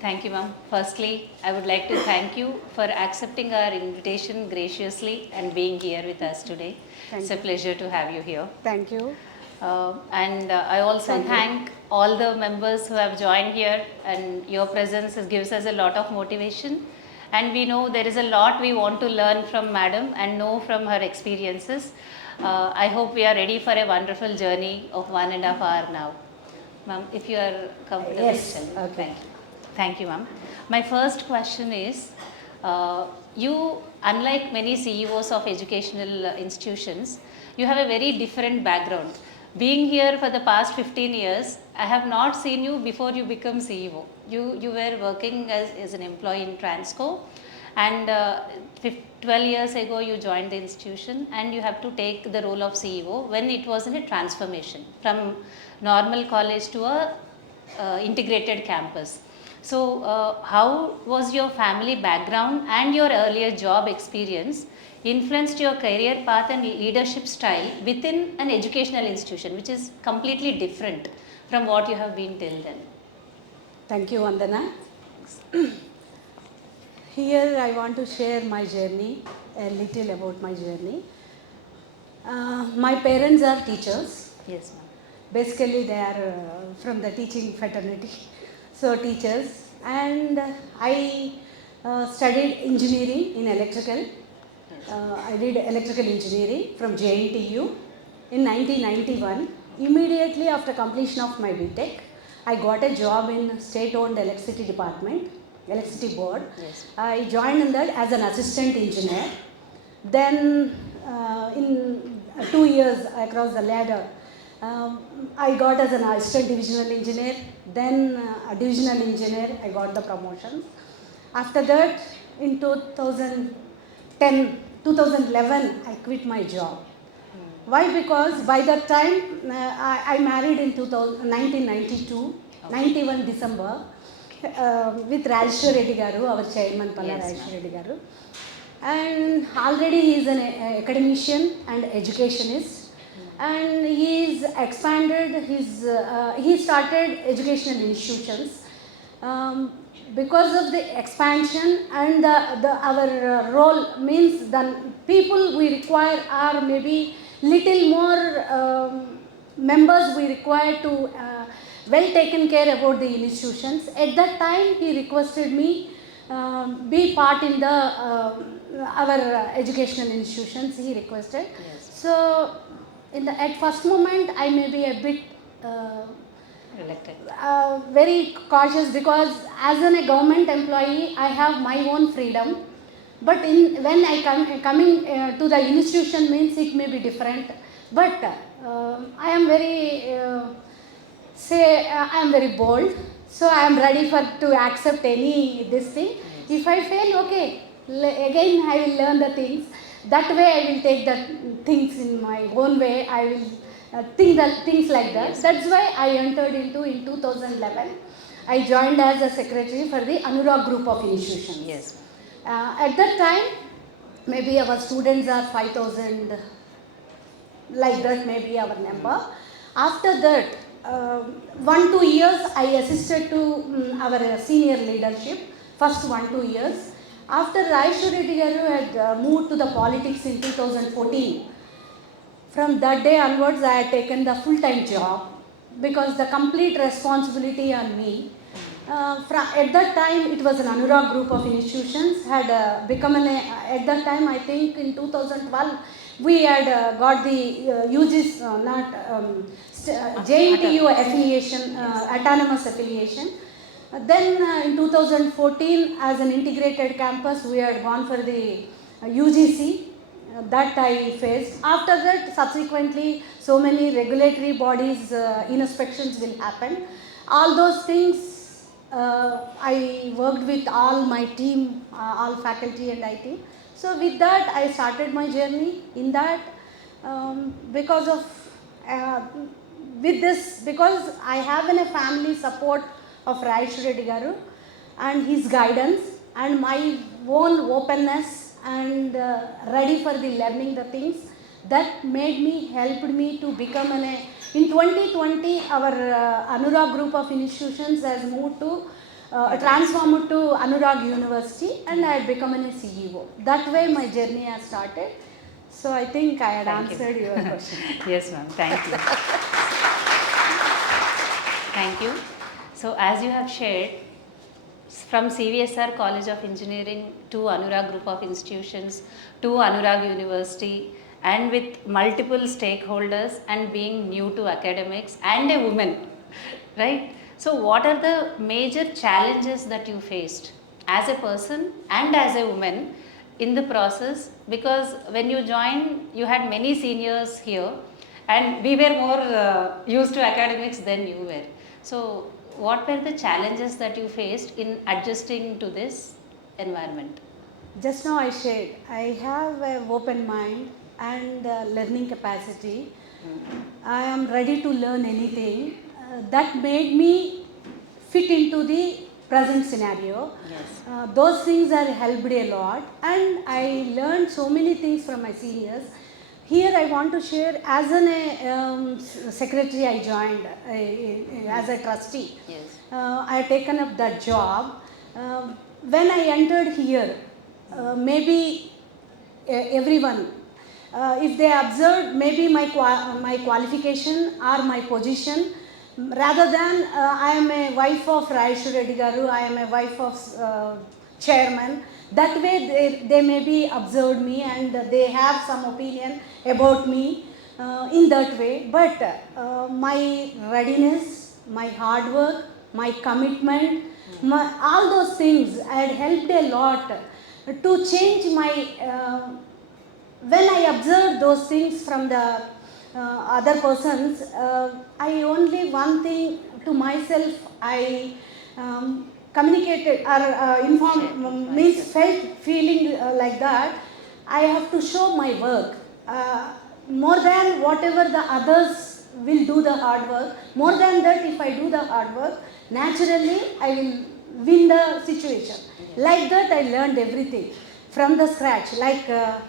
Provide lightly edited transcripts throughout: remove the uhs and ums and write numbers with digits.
Thank you, ma'am. Firstly, I would like to thank you for accepting our invitation graciously and being here with us today. It's a pleasure to have you here. Thank you. And I also thank all the members who have joined here, and your presence gives us a lot of motivation. And we know there is a lot we want to learn from Madam and know from her experiences. I hope we are ready for a wonderful journey of 1.5 hours now. Ma'am, if you are comfortable, Yes, shall we? okay. Thank you. Thank you, ma'am. My first question is, you, unlike many CEOs of educational institutions, you have a very different background. Being here for the past 15 years, I have not seen you before you become CEO. You were working as an employee in Transco, and 12 years ago you joined the institution, and you have to take the role of CEO when it was in a transformation from normal college to a integrated campus. So, how was your family background and your earlier job experience influenced your career path and leadership style within an educational institution, which is completely different from what you have been till then? Thank you, Vandana. Here I want to share my journey, a little about my journey. My parents are teachers. Yes, ma'am. Basically, they are from the teaching fraternity, so teachers. And I studied engineering in electrical. I did electrical engineering from JNTU in 1991. Immediately after completion of my BTech, I got a job in state-owned electricity department, electricity board. Yes. I joined in that as an assistant engineer. Then in 2 years across the ladder, I got as an assistant divisional engineer, then a divisional engineer, I got the promotions. After that, in 2011, I quit my job. Why? Because by that time, I married in 1992, 91 December, with Rajeshwar Reddy Garu, our chairman, Palla Rajeshwar Reddy Garu. And already he is an academician and educationist. And he started educational institutions. Because of the expansion and our role means the people we require are maybe little more members we require to well taken care about the institutions. At that time he requested me be part in the our educational institutions, he requested. Yes. So at first moment I may be a bit Elected. very cautious, because as a government employee I have my own freedom, but when I coming to the institution means it may be different. But I am very I am very bold, so I am ready to accept any this thing. If I fail, okay, again I will learn the things. That way I will take the things in my own way. I will think the things like that. Yes. That's why I entered into in 2011. I joined as a secretary for the Anurag group of institutions. Yes. At that time, maybe our students are 5,000, like that maybe our number. After that, 1-2 years I assisted to our senior leadership, first 1-2 years. After Rajeshwar Reddy Garu had moved to the politics in 2014, from that day onwards I had taken the full-time job, because the complete responsibility on me. At that time it was an Anurag group of institutions, had become at that time I think in 2012 we had got the UG's JNTU affiliation, autonomous affiliation. Then in 2014 as an integrated campus we had gone for the UGC. That I faced. After that, subsequently, so many regulatory bodies inspections will happen. All those things, I worked with all my team, all faculty and IT. So with that, I started my journey in that. Because I have a family support of Rajeshwar Reddy Garu and his guidance and my own openness and ready for the learning the things, that helped me to become in 2020 our Anurag group of institutions has moved to transformed to Anurag University, and I had become a CEO. That way my journey has started. So I think I had answered your question. Yes, ma'am. Thank you. Thank you. So, as you have shared, from CVSR College of Engineering to Anurag Group of Institutions to Anurag University, and with multiple stakeholders and being new to academics and a woman, right? So, what are the major challenges that you faced as a person and as a woman in the process? Because when you joined, you had many seniors here, and we were more used to academics than you were. So, what were the challenges that you faced in adjusting to this environment? Just now I shared, I have an open mind and learning capacity. I am ready to learn anything. That made me fit into the present scenario. Yes. Those things are helped a lot, and I learned so many things from my seniors. Here I want to share, as an secretary I joined as a trustee. Yes. I had taken up that job. When I entered here, maybe everyone, if they observed maybe my qualification or my position, rather than I am a wife of Rajesh Reddy Garu, I am a wife of chairman, that way they maybe observed me and they have some opinion about me in that way. But my readiness, my hard work, my commitment, all those things had helped a lot to change my when I observed those things from the other persons, I only one thing to myself, I communicated or informed, means feeling like that, I have to show my work more than whatever the others will do the hard work. More than that, if I do the hard work, naturally I will win the situation. Like that, I learned everything from the scratch, like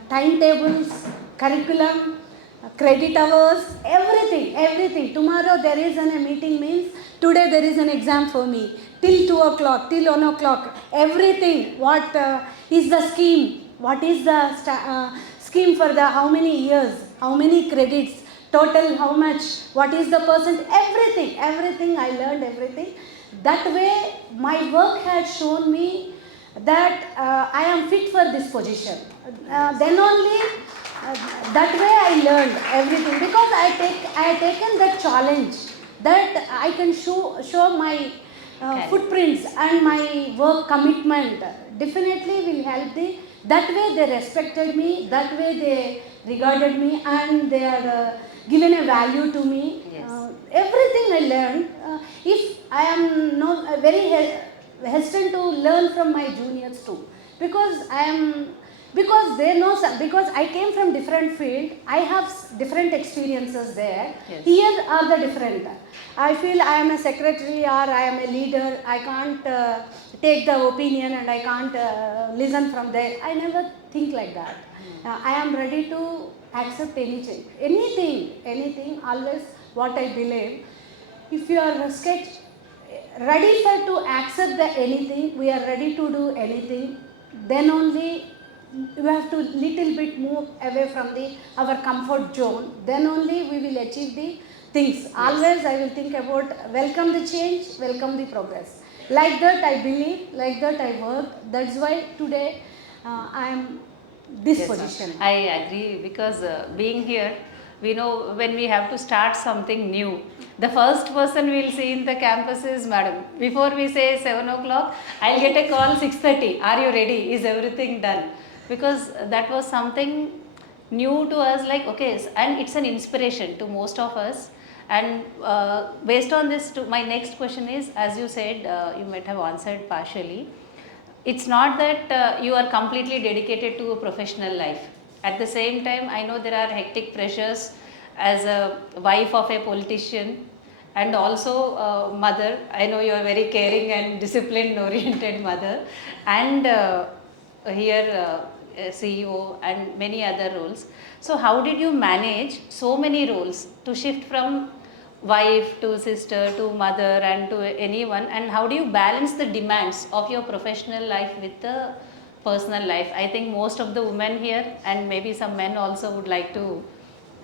timetables, curriculum, credit hours, everything. Tomorrow there is a meeting, means today there is an exam for me, till 2 o'clock, till 1 o'clock, everything. What is the scheme? What is the scheme for the how many years, how many credits, total how much, what is the percent, everything, I learned everything. That way my work had shown me that I am fit for this position. Then only that way I learned everything, because I had taken that challenge that I can show my footprints and my work commitment definitely will help the. That way they respected me, that way they regarded me, and they are given a value to me. Yes. Everything I learned. If I am very hesitant to learn from my juniors too, because they know, because I came from different field, I have different experiences there. Yes. Here are the different. I feel I am a secretary or I am a leader, I can't take the opinion and I can't listen from there. I never think like that. I am ready to accept anything, always what I believe. If you are ready to accept the anything, we are ready to do anything, then only we have to little bit move away from our comfort zone, then only we will achieve the things. Yes. Always I will think about welcome the change, welcome the progress. Like that I believe, like that I work. That's why today I am this Yes, position. ma'am. I agree, because being here, we know when we have to start something new, the first person we'll see in the campus is madam. Before we say 7 o'clock, I'll get a call 6:30. Are you ready? Is everything done? Because that was something new to us, like okay, and it's an inspiration to most of us. And based on this, my next question is, as you said, you might have answered partially. It's not that you are completely dedicated to a professional life. At the same time, I know there are hectic pressures as a wife of a politician and also a mother. I know you are very caring and discipline oriented mother, and here CEO and many other roles. So how did you manage so many roles to shift from wife to sister to mother and to anyone, and how do you balance the demands of your professional life with the personal life? I think most of the women here and maybe some men also would like to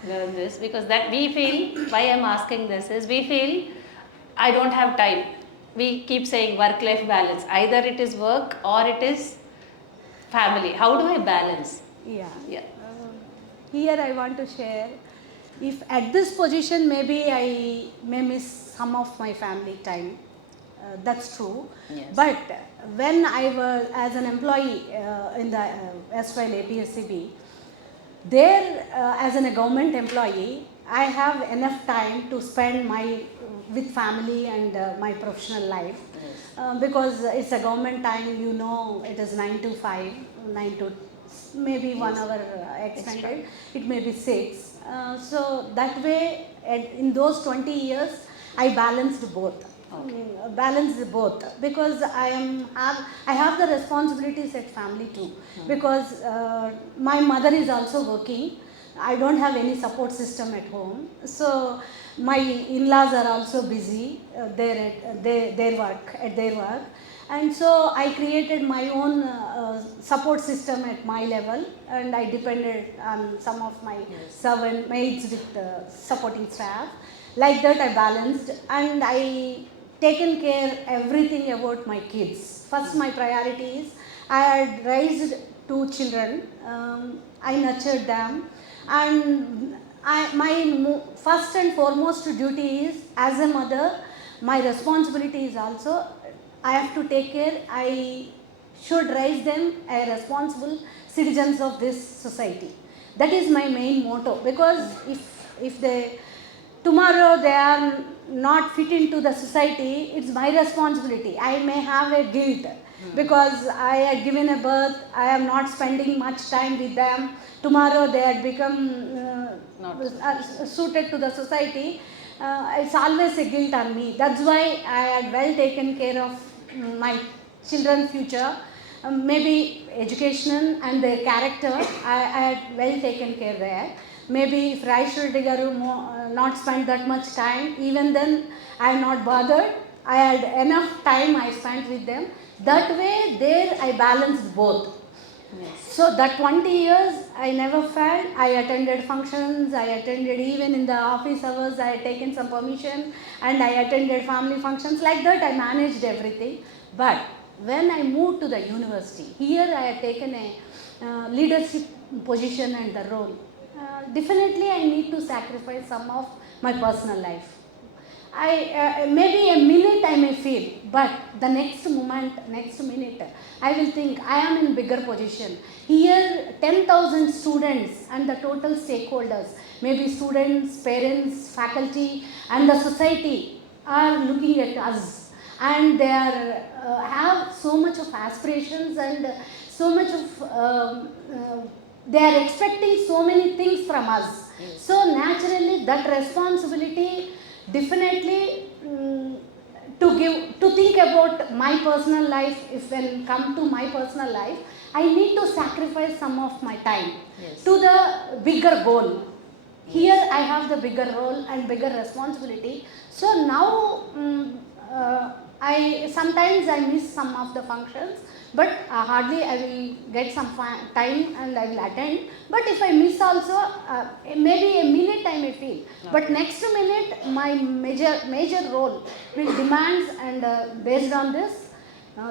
learn this, because that we feel, why I'm asking this is, we feel I don't have time. We keep saying work life balance, either it is work or it is family. How do I balance? Yeah. Yeah. Here I want to share, if at this position maybe I may miss some of my family time, that's true. Yes. But when I was as an employee in the erstwhile APSCB, there as a government employee, I have enough time to spend my with family and my professional life. Yes. Because it's a government time, you know, it is 9 to 5, 9 to maybe 1 Yes. hour extended, it may be 6. So that way, in those 20 years, I balanced both. Okay. Balanced both, because I have the responsibilities at family too. Because my mother is also working. I don't have any support system at home. So my in-laws are also busy. Their work. And so I created my own support system at my level, and I depended on some of my servant maids with supporting staff. Like that I balanced, and I taken care everything about my kids. First my priority is, I had raised 2 children, I nurtured them, and my first and foremost duty is, as a mother, my responsibility is also, I have to take care, I should raise them as responsible citizens of this society. That is my main motto, because if they tomorrow they are not fit into the society, it's my responsibility. I may have a guilt because I had given a birth, I am not spending much time with them. Tomorrow they had become suited to the society. It's always a guilt on me. That's why I had well taken care of my children's future. Maybe education and their character, I had well taken care there. Maybe if Raishwari Garu not spent that much time, even then I am not bothered. I had enough time I spent with them. That way there I balanced both. Yes. So that 20 years I never felt. I attended functions, I attended even in the office hours, I had taken some permission, and I attended family functions. Like that I managed everything. But when I moved to the university, here I had taken a leadership position and the role. Definitely I need to sacrifice some of my personal life. Maybe a minute I may feel, but the next minute, I will think I am in bigger position. Here 10,000 students and the total stakeholders, maybe students, parents, faculty and the society are looking at us, and they are have so much of aspirations and so much of they are expecting so many things from us. Yes. So naturally that responsibility, definitely to think about my personal life, if when come to my personal life, I need to sacrifice some of my time. Yes. To the bigger goal. Here I have the bigger role and bigger responsibility. So now I sometimes I miss some of the functions, but hardly I will get some time and I will attend. But if I miss also, maybe a minute I may feel. Okay. But next minute my major role will demands, and based on this,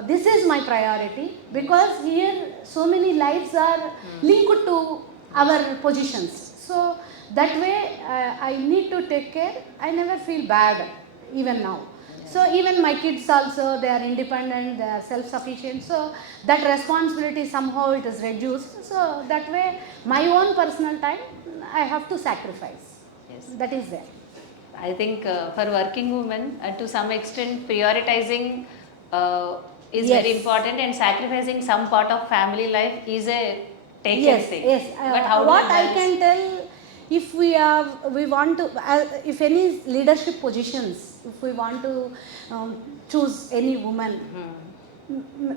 this is my priority, because here so many lives are linked to our positions. So that way I need to take care. I never feel bad even now. So even my kids also, they are independent, they are self-sufficient. So that responsibility somehow it is reduced. So that way my own personal time I have to sacrifice. Yes. That is there. I think for working women, to some extent, prioritizing is Yes. very important, and sacrificing some part of family life is a taken Yes, thing. yes. But how do What you I balance? can tell, if we want to, if any leadership positions, if we want to choose any woman,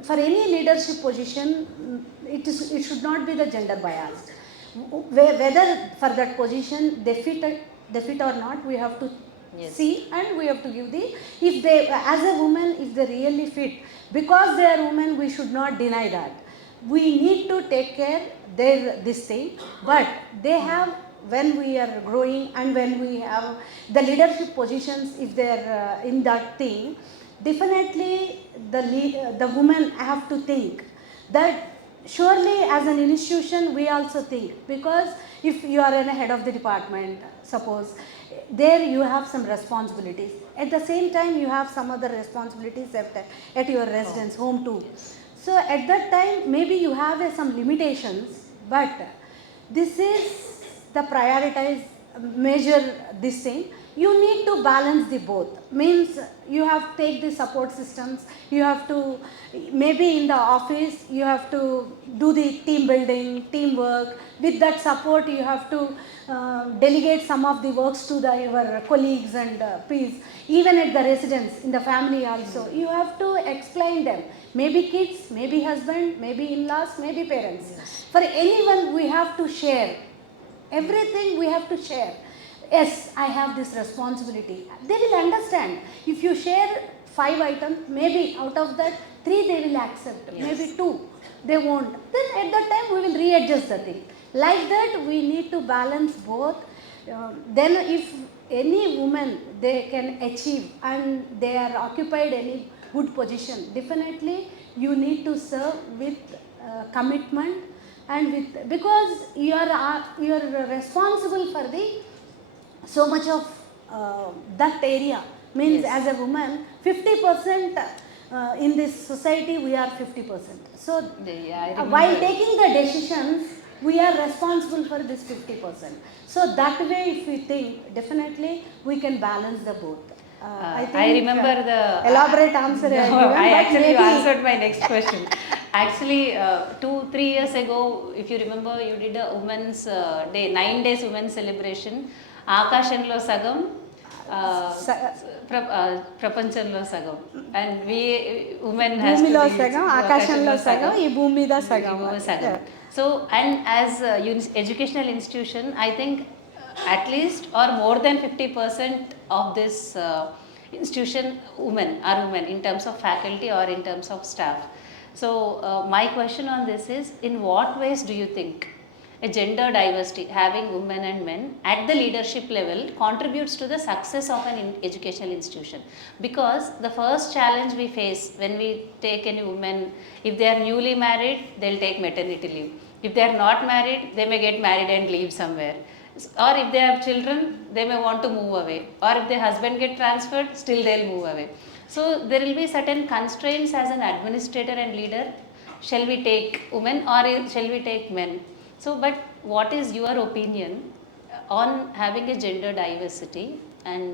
for any leadership position, it should not be the gender biased. Whether for that position they fit or not, we have to Yes. see, and we have to give the, if they, as a woman, if they really fit, because they are women, we should not deny that. We need to take care their this thing, but they have, when we are growing and when we have the leadership positions, if they are in that thing, definitely the women have to think that surely as an institution we also think, because if you are in a head of the department, suppose, there you have some responsibilities, at the same time you have some other responsibilities at your residence home too. So at that time maybe you have some limitations, but this is the prioritize measure this thing. You need to balance the both, means you have to take the support systems, you have to, maybe in the office you have to do the team building, teamwork, with that support you have to delegate some of the works to your colleagues and peers. Even at the residence, in the family also, you have to explain them, maybe kids, maybe husband, maybe in-laws, maybe parents. Yes. For anyone we have to share, everything we have to share. Yes, I have this responsibility. They will understand. If you share 5 items, maybe out of that 3 they will accept, Yes. maybe 2 they won't. Then at that time we will readjust the thing. Like that we need to balance both. Then if any woman they can achieve and they are occupied any good position, definitely you need to serve with commitment and with, because you are responsible for the so much of that area, means Yes. as a woman 50% in this society we are 50%. So Yeah, I remember. while taking the decisions we are responsible for this 50%. So that way if we think, definitely we can balance the both. I remember the elaborate answer No, I have given, I but actually maybe answered my next question. Actually, 2-3 years ago, if you remember, you did a women's day, 9 days women's celebration. Akashanlo Sagam, Prapanchanlo Sagam. And we, women has to భూమిలో be సగం, ఆకాశంలో సగం, ఈ భూమి మీద సగం. So, and as a educational institution, I think at least or more than 50% of this institution women are women in terms of faculty or in terms of staff. So, my question on this is, in what ways do you think a gender diversity, having women and men at the leadership level, contributes to the success of an educational institution? Because the first challenge we face when we take any women, if they are newly married, they'll take maternity leave. If they are not married, they may get married and leave somewhere. Or if they have children, they may want to move away. Or if their husband get transferred, still they'll move away. So there will be certain constraints as an administrator and leader. Shall we take women or shall we take men? So, but what is your opinion on having a gender diversity, and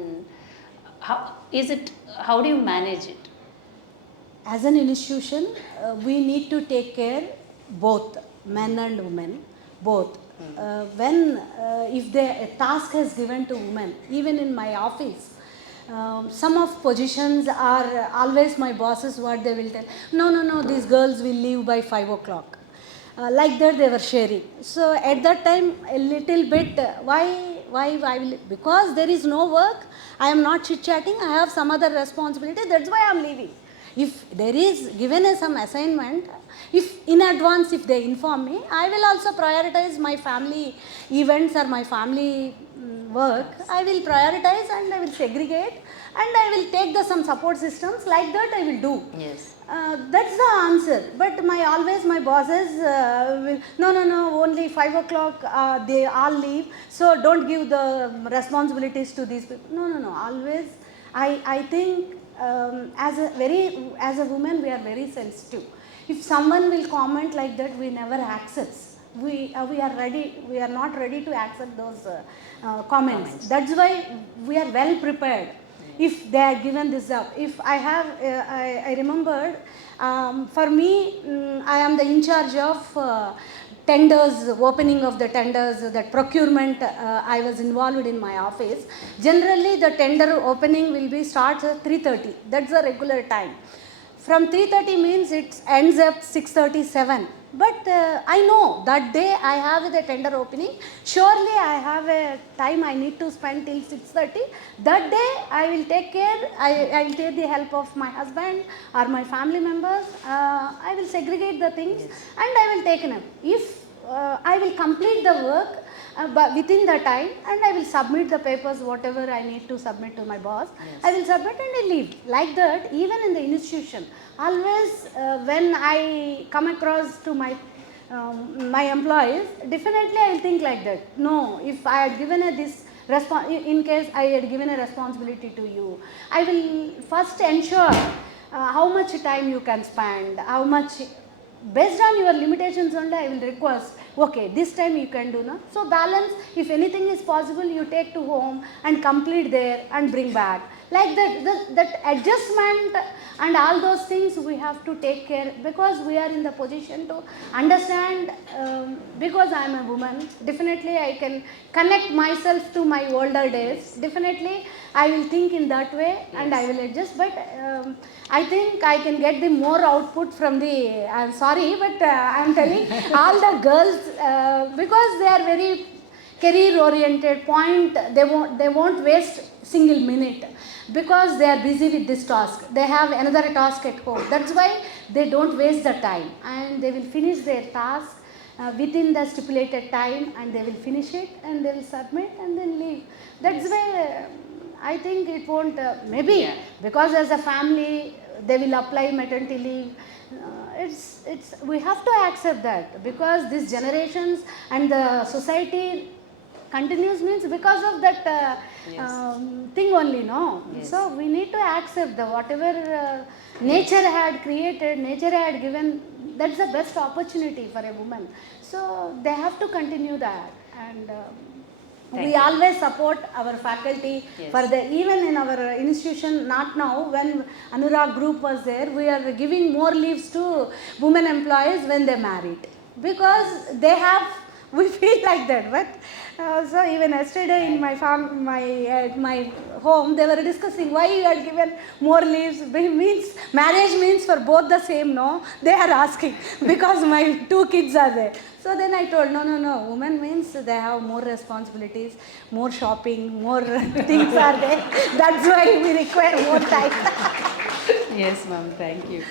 how do you manage it? As an institution, we need to take care both men and women, both. When if a task is given to women, even in my office, some of positions are always my bosses what they will tell, no, these girls will leave by 5 o'clock. Like that they were sharing. So at that time a little bit, why will, because there is no work, I am not chit chatting, I have some other responsibility, that's why I am leaving. If there is given some assignment, if in advance if they inform me, I will also prioritize my family events or my family work. I will prioritize and I will segregate and I will take some support systems, like that I will do. Yes. That's the answer. But my bosses will, no, only 5 o'clock they all leave, so don't give the responsibilities to these people. No, always I think as a woman we are very sensitive. If someone will comment like that, we never accept. We are not ready to accept those comments. That's why we are well prepared. If they are given this job, if I have, I remembered, for me, I am the in charge of tenders, opening of the tenders, that procurement, I was involved in my office. Generally, the tender opening will be starts at 3:30. That's the regular time. from 3:30 means it ends up 6:37. But I know that day I have the tender opening. Surely I have a time I need to spend till 6:30. That day I will take care. I will take the help of my husband or my family members. I will segregate the things and I will take them. If I will complete the work but within the time, and I will submit the papers whatever I need to submit to my boss. I will submit and I leave. Like that, even in the institution, always when I come across to my employees, definitely I will think like that. No, if I had given this in case I had given a responsibility to you, I will first ensure how much time you can spend, how much. Based on your limitations only, I will request, okay, this time you can do, no? So balance, if anything is possible, you take to home and complete there and bring back. Like that adjustment and all those things we have to take care, because we are in the position to understand, because I am a woman, definitely I can connect myself to my older days. Definitely I will think in that way and I will adjust, but I think I can get the more output from the, I'm sorry, but I am telling all the girls, because they are very career oriented point, they won't waste single minute, because they are busy with this task. They have another task at home. That's why they don't waste the time, and they will finish their task within the stipulated time, and they will finish it and they will submit and then leave. That's why I think it won't, maybe because as a family they will apply maternity leave. We have to accept that, because these generations and the society continues means because of that thing only, no? So we need to accept the whatever nature had created, nature had given, that's the best opportunity for a woman. So they have to continue that, and we always support our faculty for the, even in our institution, not now, when Anurag group was there, we are giving more leaves to women employees when they married, because they have, we feel like that. But so even yesterday in my my home, they were discussing why you are given more leaves. Means marriage means for both the same, no? They are asking because my 2 kids are there. So then I told, no, women means they have more responsibilities, more shopping, more things are there. That's why we require more time. Yes, ma'am, thank you.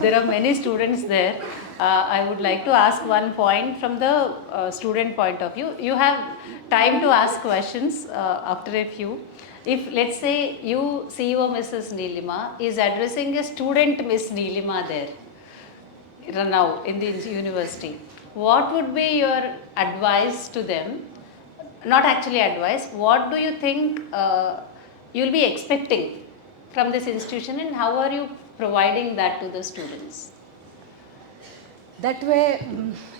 There are many students there. I would like to ask one point from the student point of view. You have time to ask questions after a few. If, let's say, you, CEO Mrs. Neelima, is addressing a student Miss Neelima there now in the university, what would be your advice to them? Not actually advice, what do you think you will be expecting from this institution, and how are you providing that to the students? That way,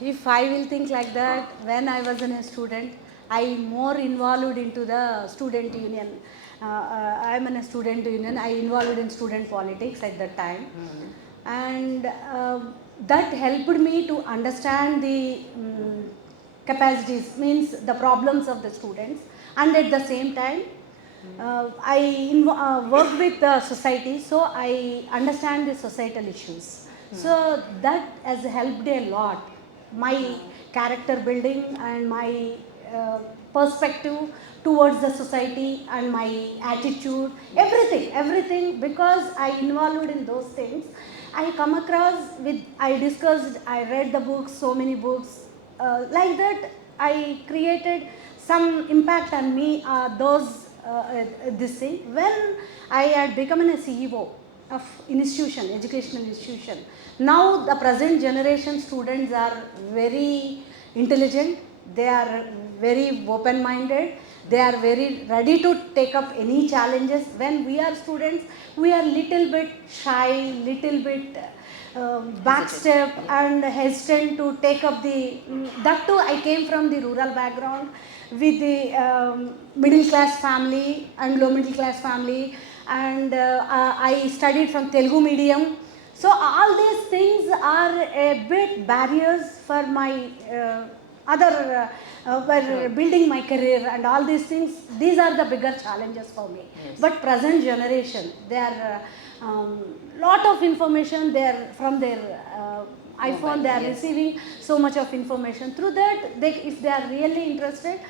if I will think like that, when I was a student, I more involved into the student union. I am in a student union, I involved in student politics at that time. And that helped me to understand the capacities, means the problems of the students, and at the same time, I work with the society, so I understand the societal issues. So that has helped a lot, my character building and my perspective towards the society and my attitude, everything, because I involved in those things. I come across with, I discussed, I read the books, so many books, like that I created some impact on me, this thing. When I had become a CEO of institution, educational institution, now the present generation students are very intelligent, they are very open-minded, they are very ready to take up any challenges. When we are students, we are little bit shy, little bit backstep and hesitant to take up the, that too I came from the rural background with the middle class family and low middle class family, and I studied from Telugu medium. So all these things are a bit barriers for my other were building my career and all these things. These are the bigger challenges for me. Yes. But present generation, they are lot of information. They are from their iPhone. They are yes. receiving so much of information. Through that, they, if they are really interested,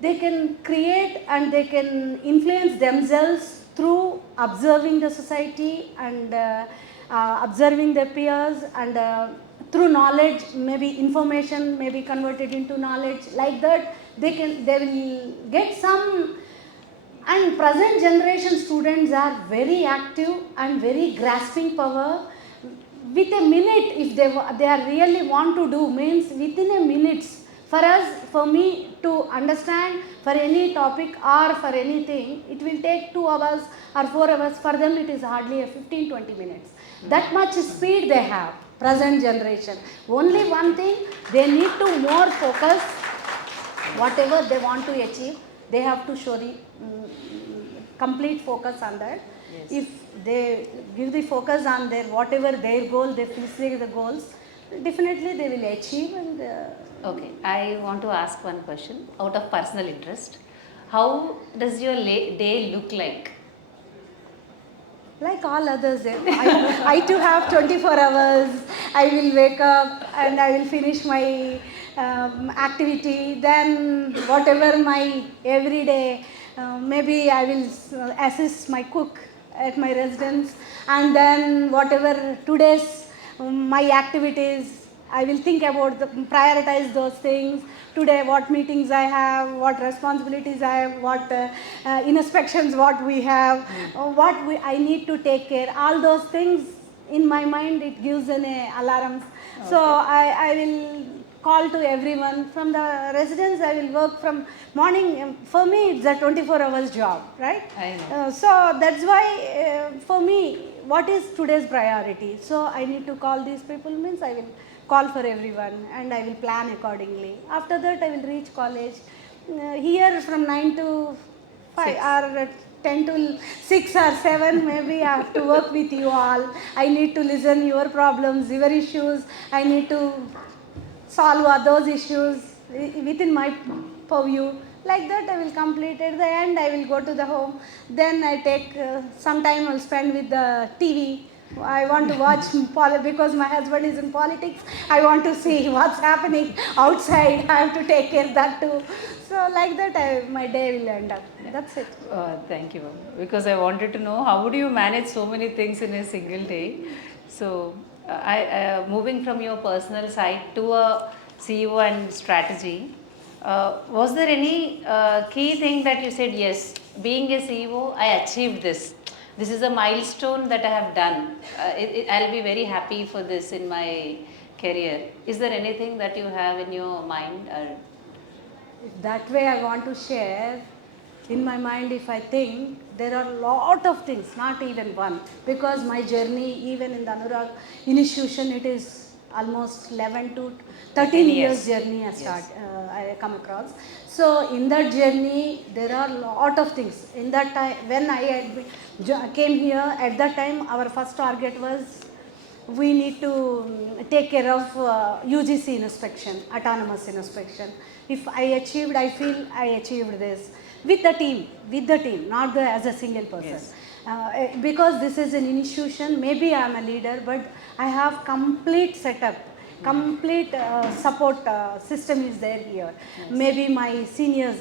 they can create and they can influence themselves through observing the society and observing their peers, and through knowledge, maybe information may be converted into knowledge. Like that, they will get some. And present generation students are very active and very grasping power. With a minute, if they are really want to do, means within a minute. For us, for me to understand for any topic or for anything, it will take 2 hours or 4 hours. For them, it is hardly a 15-20 minutes. That much speed they have, present generation. Only one thing, they need to more focus. Whatever they want to achieve, they have to show the complete focus on that. Yes. If they give the focus on their whatever their goal, they fulfill the goals, definitely they will achieve. And Okay, I want to ask one question out of personal interest. How does your day look like? like all others, I too have 24 hours. I will wake up and I will finish my activity. Then whatever my everyday, maybe I will assist my cook at my residence, and then whatever today's my activities, I will think about prioritize those things. Today, what meetings I have, what responsibilities I have, what inspections what we have, I need to take care. All those things in my mind, it gives an alarm. Okay. So I will call to everyone from the residence. I will work from morning. For me, it's a 24 hours job, right? I know. So that's why for me, what is today's priority? So I need to call these people, means I will call for everyone and I will plan accordingly. After that, I will reach college. Here from 9 to 5 6. or 10 to 6 or 7, maybe I have to work with you all. I need to listen your problems, your issues. I need to solve all those issues within my purview. Like that, I will complete. At the end, I will go to the home. Then I take some time I will spend with the TV. I want to watch because my husband is in politics. I want to see what's happening outside. I have to take care of that too. So like that, my day will end up. That's it. Thank you, ma'am. Because I wanted to know how would you manage so many things in a single day. So, moving from your personal side to a CEO and strategy, was there any key thing that you said, yes, being a CEO, I achieved this. This is a milestone that I have done. I'll be very happy for this in my career. Is there anything that you have in your mind? That way I want to share. In my mind, if I think, there are a lot of things, not even one. Because my journey, even in the Anurag institution, it is almost 11 to 13 years journey I come across. So in that journey, there are a lot of things. In that time, when I came here, at that time, our first target was we need to take care of UGC inspection, autonomous inspection. If I achieved, I feel I achieved this. With the team, not as a single person. Yes. Because this is an institution, maybe I am a leader, but I have complete setup, complete support system is there here. Yes. Maybe my senior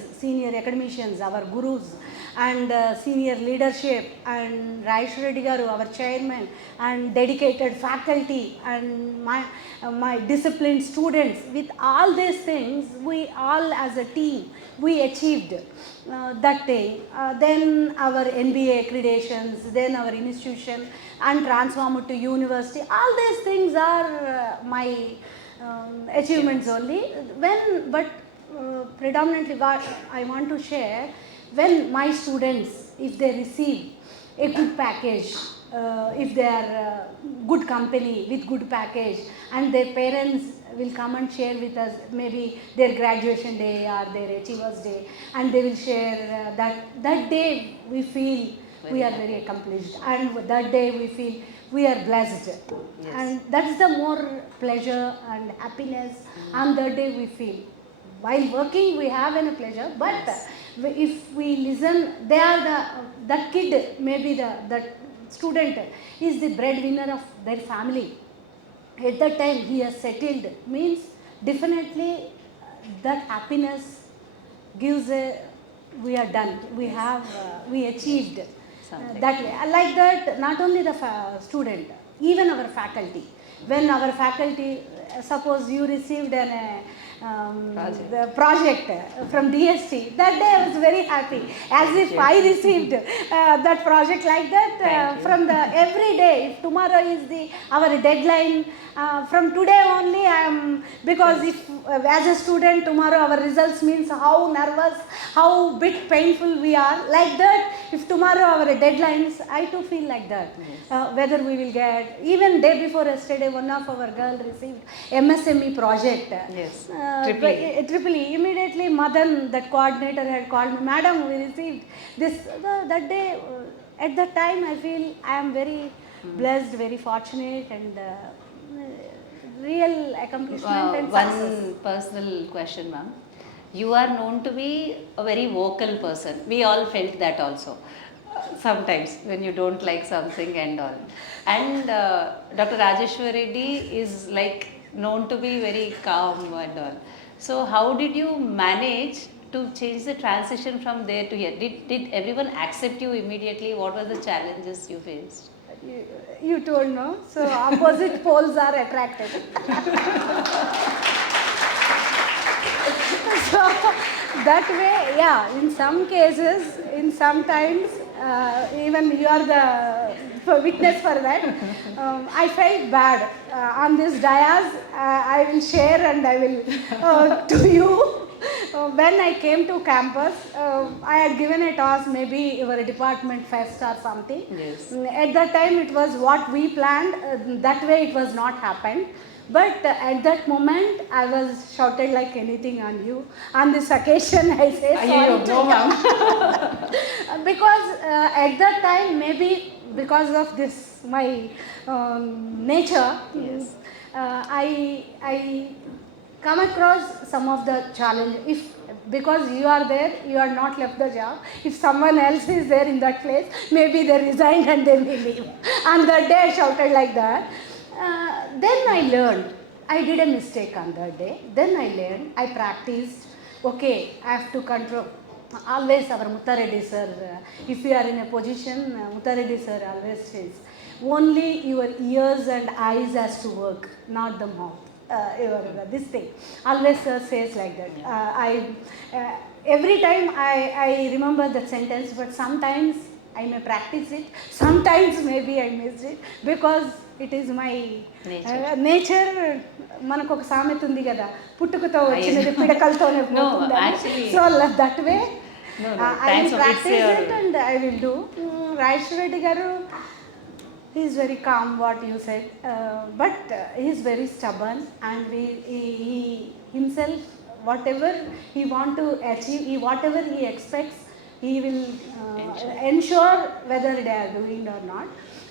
academicians, our gurus, and senior leadership, and Raish Reddy Garu, our chairman, and dedicated faculty, and my disciplined students. With all these things, we all as a team, we achieved that thing. Then our MBA accreditations, then our institution, and transformed to university. All these things are my achievements only. But predominantly what I want to share, when my students, if they receive a good package, if they are good company with good package, and their parents will come and share with us maybe their graduation day or their achievers day, and they will share that day we feel we are very accomplished, and that day we feel we are blessed. Yes. And that's the more pleasure and happiness on that day we feel. While working we have a pleasure, but Yes. if we listen, they are that kid, maybe that student is the breadwinner of their family. At that time he has settled, means definitely that happiness gives a, we are done, we have we achieved that way. Like that, not only the student, even our faculty. When our faculty, suppose you received an the project from DST, that day I was very happy, as if I received that project. Like that, from the every day, if tomorrow is the our deadline, from today only I am, because if as a student tomorrow our results means how nervous, how bit painful we are. Like that, if tomorrow our deadlines, I too feel like that. Whether we will get, even day before yesterday one of our girl received MSME project. Yes. Triple E. Immediately Madan, that coordinator, had called me, Madam, we received this. That day, at that time I feel I am very blessed, very fortunate, and real accomplishment and success. One personal question, ma'am. You are known to be a very vocal person. We all felt that also. Sometimes when you don't like something and all. And Dr. Rajeshwar Reddy is like known to be very calm and all. So how did you manage to change the transition from there to here? Did everyone accept you immediately? What were the challenges you faced? You told, no? So opposite poles are attracted. So that way, yeah, in some cases, in some times, even you are the witness for that. I felt bad on this dais. I will share and I will to you. When I came to campus, I had given a task, maybe your department fest or something. Yes. At that time, it was what we planned. That way, it was not happened. But at that moment, I was shouted like anything on you. On this occasion, I say sorry to you. Because at that time, maybe because of this, my nature, Yes. I come across some of the challenge. If because you are there, you are not left the job. If someone else is there in that place, maybe they resigned and they may leave. On that day, I shouted like that. Then I learned. I did a mistake on that day. Then I learned. I practiced. Okay, I have to control. Always our Muttareddy sir, if you are in a position, Muttareddy sir always says, only your ears and eyes has to work, not the mouth. This thing. Always sir says like that. Every time I remember that sentence, but sometimes I may practice it. Sometimes maybe I miss it because it is my nature. మనకు ఒక సామెత ఉంది కదా, పుట్టుకతో వచ్చినది పిడకలతోనే పోతుందని. So that way I will practice it and I will do. Rajeshwar Reddy garu, he is very calm, what you said, but he is very stubborn, and he himself, whatever he want to achieve, whatever he expects, he will ensure whether they are doing or not.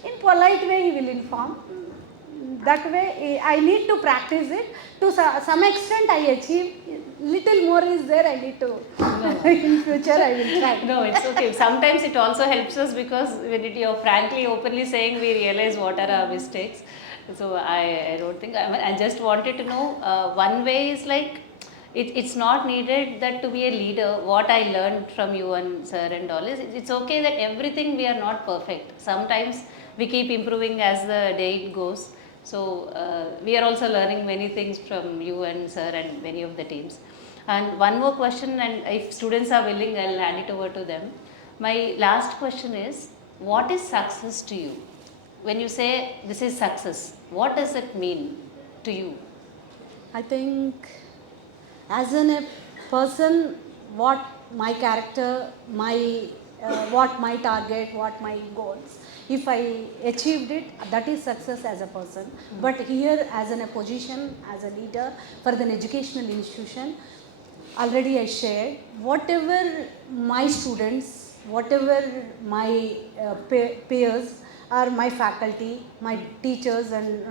In polite way, he will inform. That way, I need to practice it. To some extent, I achieve. Little more is there, I need to. In future, I will try. No, it's okay. Sometimes it also helps us because when you're frankly, openly saying, we realize what are our mistakes. So I don't think, I just wanted to know, one way is like, it's not needed that to be a leader. What I learned from you and sir and all is, it's okay that everything we are not perfect. Sometimes we keep improving as the day it goes. So we are also learning many things from you and sir and many of the teams. And one more question, and if students are willing, I'll hand it over to them. My last question is, what is success to you? When you say this is success, what does it mean to you? I think as a person, what my character, what my target, what my goals, if I achieved it, that is success as a person. But here, as in a position, as a leader for an educational institution, already I shared, whatever my students whatever my peers or my faculty, my teachers and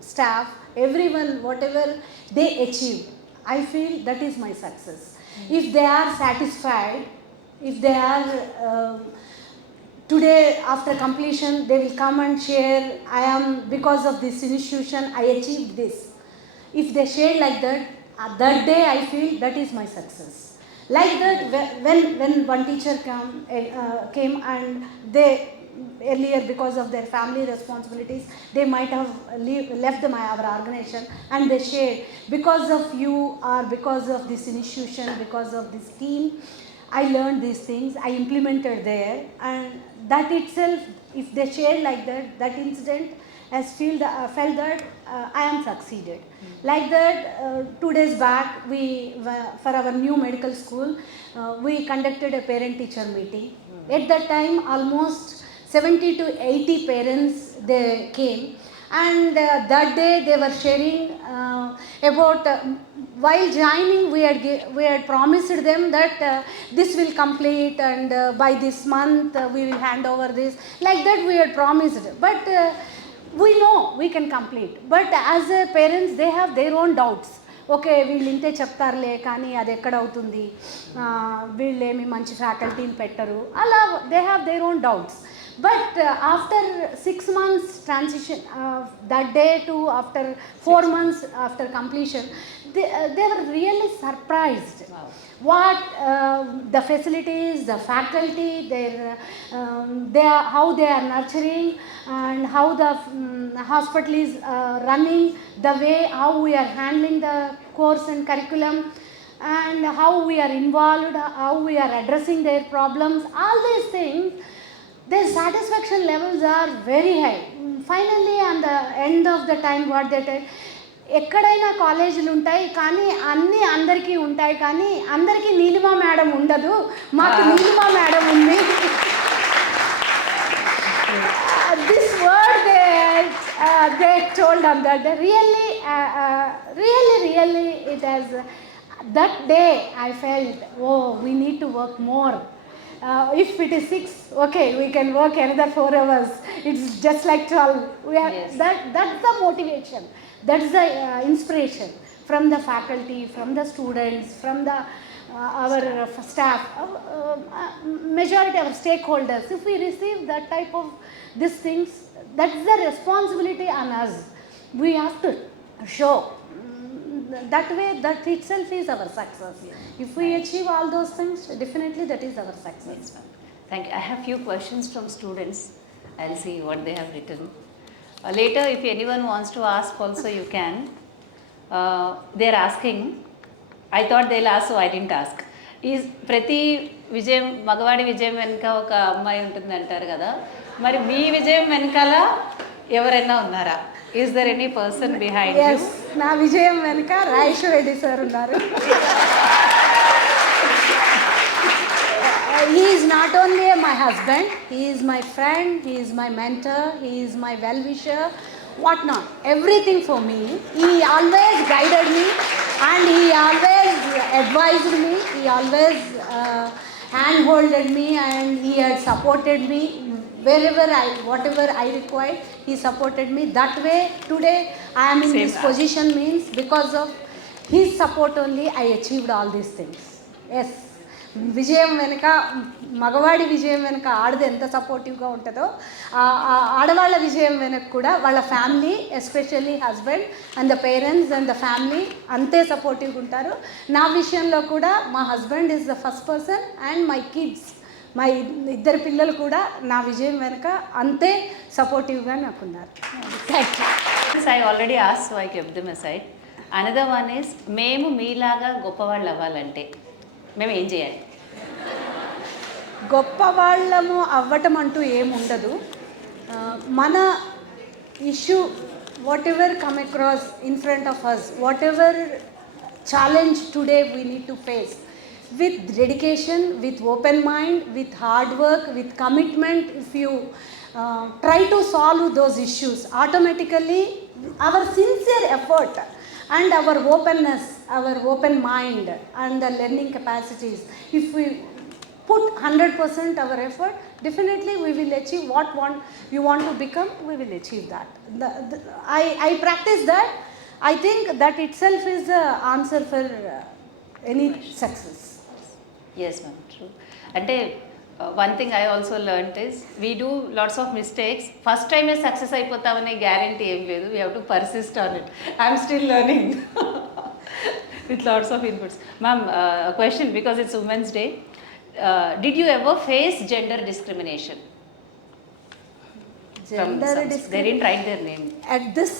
staff, everyone, whatever they achieve, I feel that is my success. If they are satisfied, if they are today after completion they will come and share, I am, because of this institution I achieved this. If they share like that, that day I feel that is my success. Like that, when one teacher came and they earlier, because of their family responsibilities, they might have left our organization, and they shared, because of you or because of this institution, because of this team, I learned these things, I implemented there, and that itself, if they share like that, that incident has felt that I am succeeded. Like that, 2 days back, we for our new medical school, we conducted a parent-teacher meeting. At that time, almost 70 to 80 parents they came, and that day they were sharing about while joining we had promised them that this will complete, and by this month we will hand over this. Like that we had promised, but we know we can complete, but as a parents they have their own doubts. Okay, వీళ్ళు ఇంతే చెప్తారులే, కానీ అది ఎక్కడ అవుతుంది, వీళ్ళేమి మంచి ఫ్యాకల్టీని పెట్టరు, అలా they have their own doubts. But after 6 months transition, that day to after 4 months after completion, they were really surprised. Wow. What the facilities, the faculty, how they are nurturing, and how the hospital is running, the way how we are handling the course and curriculum, and how we are involved, how we are addressing their problems, all these things. Their satisfaction levels are very high. Finally, on the end of the time, what they tell, ఎక్కడైనా కాలేజీలు ఉంటాయి కానీ అన్నీ అందరికీ ఉంటాయి, కానీ అందరికీ Neelima madam ఉండదు, మాకు నీలిమా మేడం ఉంది. This word they told on that. Really, it has. That day I felt, oh, we need to work more. If it is 6, okay, we can work another 4 hours. It's just like 12. Yes. That's the motivation. That's the inspiration from the faculty, from the students, from the our staff, majority of our stakeholders. If we receive that type of these things, that's the responsibility on us. We have to show. That way, that itself is our success. Yes. If we achieve all those things, definitely that is our success. Yes, thank you. I have few questions from students. I'll see what they have written. Later, if anyone wants to ask also, you can. They're asking, I thought they'll ask, so I didn't ask. Is ప్రతి విజయం, మగవాడి విజయం వెనుక ఒక అమ్మాయి ఉంటుంది అంటారు కదా, మరి మీ విజయం వెనకాల ఎవరైనా ఉన్నారా? Is there any person behind you? Yes, నా విజయం వెనుక రాయేశ్వరెడ్డి సార్ ఉన్నారు. He is not only my husband, he is my friend, he is my mentor, he is my well-wisher, what not, everything for me. He always guided me, and he always advised me, he always hand-holded me, and he had supported me wherever whatever I required, he supported me. That way, today I am in this position, means because of his support only I achieved all these things. Yes, విజయం వెనుక, మగవాడి విజయం వెనుక ఆడది ఎంత సపోర్టివ్గా ఉంటుందో, ఆడవాళ్ళ విజయం వెనుక కూడా వాళ్ళ family, especially husband and the parents and the family అంతే సపోర్టివ్గా ఉంటారు. నా విషయంలో కూడా మా husband is the first person, and my kids, మా ఇద్దరు పిల్లలు కూడా నా విజయం వెనుక అంతే సపోర్టివ్గా నాకున్నారు. I already asked, so I kept them aside. Another one is, మేము మీలాగా గొప్పవాళ్ళు అవ్వాలంటే మేము ఏం చేయాలి? గొప్పవాళ్ళము అవ్వటం అంటూ ఏముండదు. మన issue, whatever come across in front of us, whatever challenge today we need to face, with dedication, with open mind, with hard work, with commitment, if you try to solve those issues, automatically our sincere effort and our openness, our open mind and the learning capacities, if we put 100% our effort, definitely we will achieve what you want to become, we will achieve that. I practice that. I think that itself is the answer for any success. Yes, ma'am, true. అంటే one thing I also learnt is we do lots of mistakes. First time success అయిపోతామనే guarantee ఏం లేదు. We have to persist on it. I'm still learning with lots of inputs. Ma'am, a question because it's Women's Day. Did you ever face gender discrimination? They didn't write their name. At this,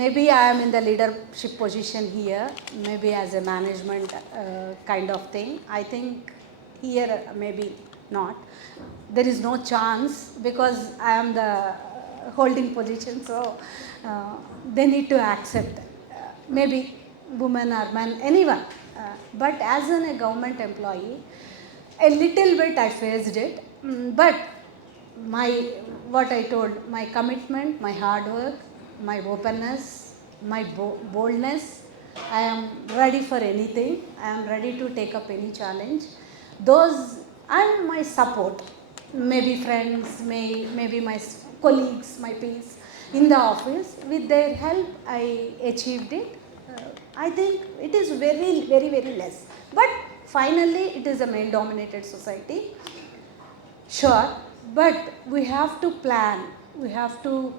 maybe I am in the leadership position here, maybe as a management kind of thing. I think here maybe not. There is no chance because I am the holding position, so they need to accept. Maybe women or men, anyone. But as a government employee, a little bit I faced it. But what I told, my commitment, my hard work, my openness, my boldness, I am ready for anything. I am ready to take up any challenge. Those and my support, maybe friends, maybe my colleagues, my peers in the office, with their help I achieved it. I think it is very, very, very less. But finally it is a male dominated society. Sure. But we have to plan, we have to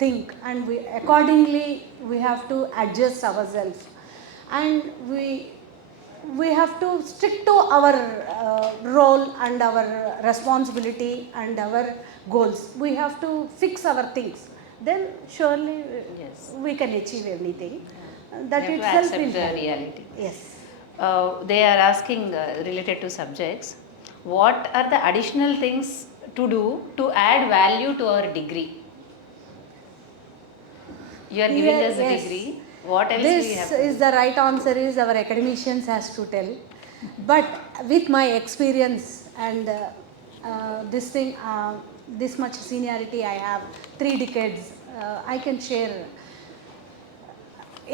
think, and accordingly we have to adjust ourselves, and we have to stick to our role and our responsibility and our goals. We have to fix our things. Then surely we can achieve anything. That you itself have to accept will the help. reality. Yes. They are asking related to subjects. What are the additional things to do to add value to our degree? You are giving us a Yes. degree. What else This we have to is do? the right answer is our academicians has to tell. But with my experience and this thing, this much seniority I have, 3 decades, I can share.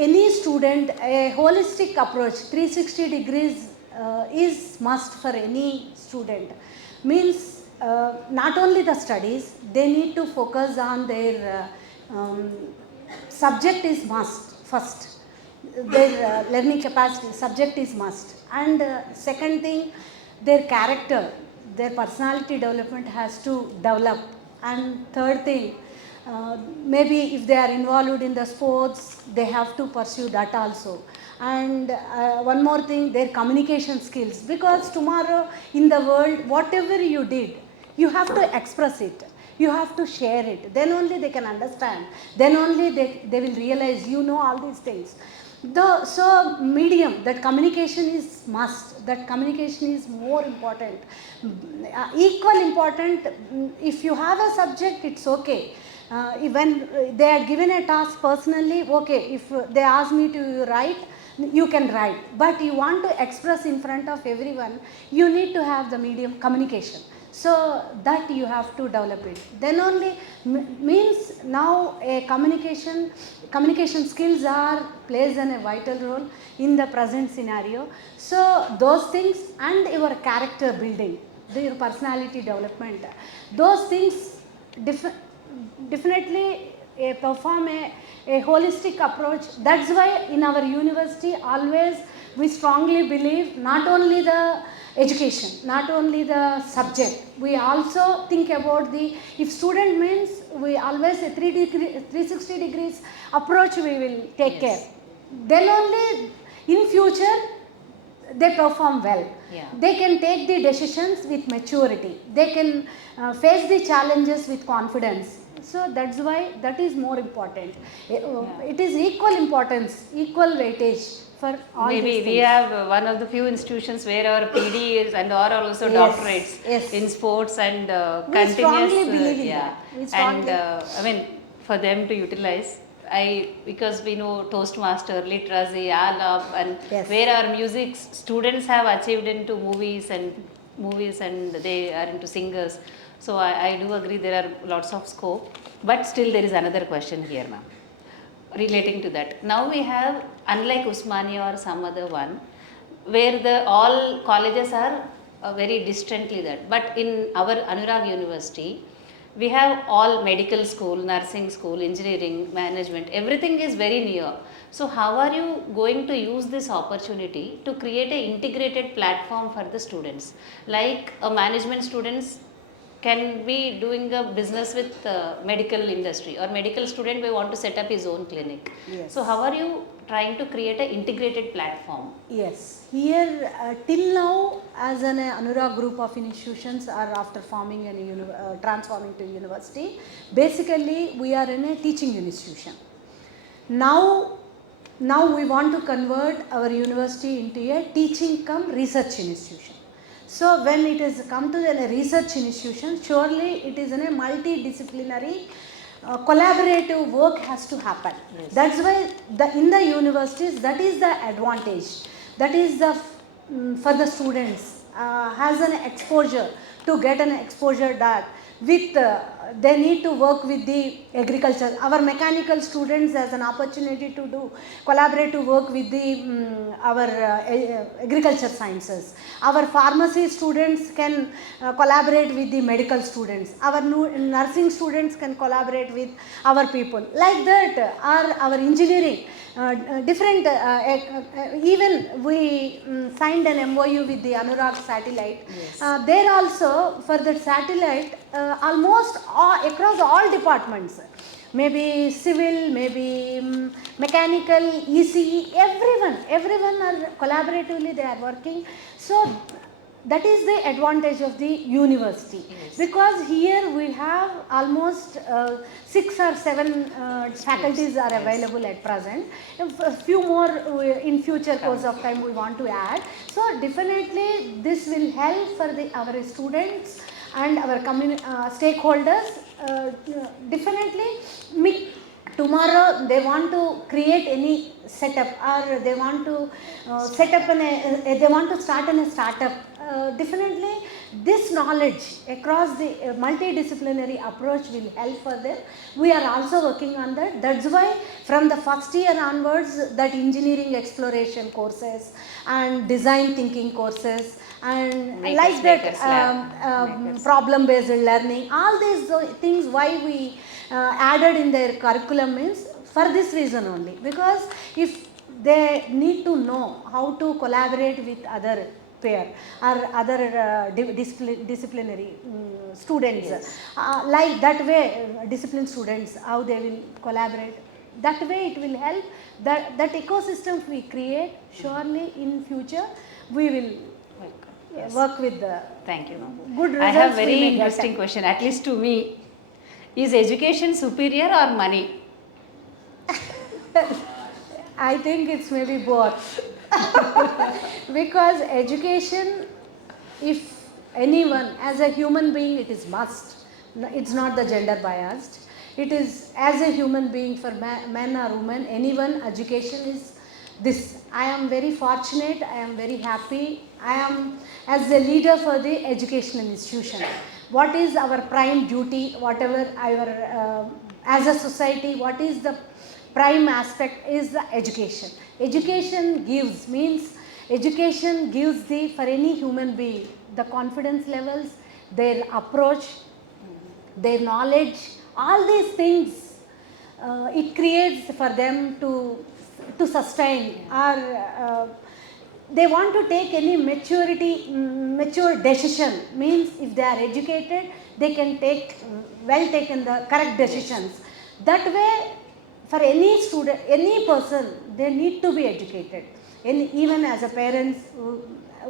Any student, a holistic approach, 360 degrees is must for any student. Means not only the studies, they need to focus on their subject is must first. Their learning capacity, subject is must. And second thing, their character, their personality development has to develop. And third thing, maybe if they are involved in the sports, they have to pursue that also. And one more thing, their communication skills, because tomorrow in the world, whatever you did, you have to express it, you have to share it, then only they can understand, then only they will realize you know all these things. So medium, that communication is must, that communication is more important, equal important. If you have a subject, it's okay. When they are given a task personally, okay, if they ask me to write, you can write, but you want to express in front of everyone, you need to have the medium communication. So that you have to develop it. Then only means now a communication skills are plays a vital role in the present scenario. So those things and your character building, your personality development, those things definitely perform a holistic approach. That's why in our university always we strongly believe not only the education, not only the subject, we also think about the, if student means we always a 360 degrees approach we will take care. Then only in future they perform well. They can take the decisions with maturity, they can face the challenges with confidence. So that's why that is more important. It is equal importance, equal weightage for all. Maybe these we things. have one of the few institutions where our PD is and are also doctorates in sports and We strongly continuous. believe in that. We strongly I mean, for them to utilize, because we know Toastmaster, literacy, ALAP, and where our music students have achieved into movies and they are into singers. So I do agree there are lots of scope, but still there is another question here, ma'am, relating to that. Now we have, unlike Usmania or some other one, where all colleges are very distantly that. But in our Anurag University, we have all medical school, nursing school, engineering, management, everything is very near. So how are you going to use this opportunity to create an integrated platform for the students? Like a management students can be doing a business with medical industry, or medical student may want to set up his own clinic. Yes. So how are you trying to create an integrated platform? Yes, here till now, as an Anurag group of institutions are after forming and transforming to university, basically we are in a teaching institution. Now we want to convert our university into a teaching cum research institution. So when it is come to a research institution, surely it is in a multidisciplinary collaborative work has to happen. Yes. That's why in the universities, that is the advantage. That is the for the students has an exposure to get an exposure that with they need to work with the agriculture. Our mechanical students has an opportunity to do collaborative work with the our agriculture sciences. Our pharmacy students can collaborate with the medical students. Our nursing students can collaborate with our people. Like that, our engineering. Different, even we signed an MOU with the Anurag satellite. Yes. There also for the satellite, almost across all departments, maybe civil, maybe mechanical, ECE, everyone are collaboratively they are working. So that is the advantage of the university. Yes. Because here we have almost 6 or 7 faculties are available at present. A few more in future course of time we want to add. So definitely this will help for our students and our stakeholders. Definitely tomorrow they want to create any setup, or they want to set up they want to start a startup. Definitely this knowledge across the multidisciplinary approach will help for them. We are also working on that. That's why from the first year onwards, that engineering exploration courses and design thinking courses and like that problem based learning, all these things why we added in their curriculum means for this reason only, because if they need to know how to collaborate with other pair or other disciplinary students. Yes. Like that way, discipline students, how they will collaborate. That way it will help. That ecosystem we create, surely in future we will work with the Thank you, ma'am. good results. I have very interesting question, at least to me. Is education superior or money? I think it's maybe both. Because education, if anyone, as a human being, it is must. It's not the gender biased. It is as a human being for men or women, anyone, education is this. I am very fortunate, I am very happy. I am as a leader for the educational institution. What is our prime duty, whatever our, as a society, what is the prime aspect is the education. Education gives, means education gives for any human being, the confidence levels, their approach, their knowledge, all these things, it creates for them to sustain, or they want to take any mature decision, means if they are educated, they can take taken the correct decisions. That way, for any student, any person, they need to be educated. And even as a parents,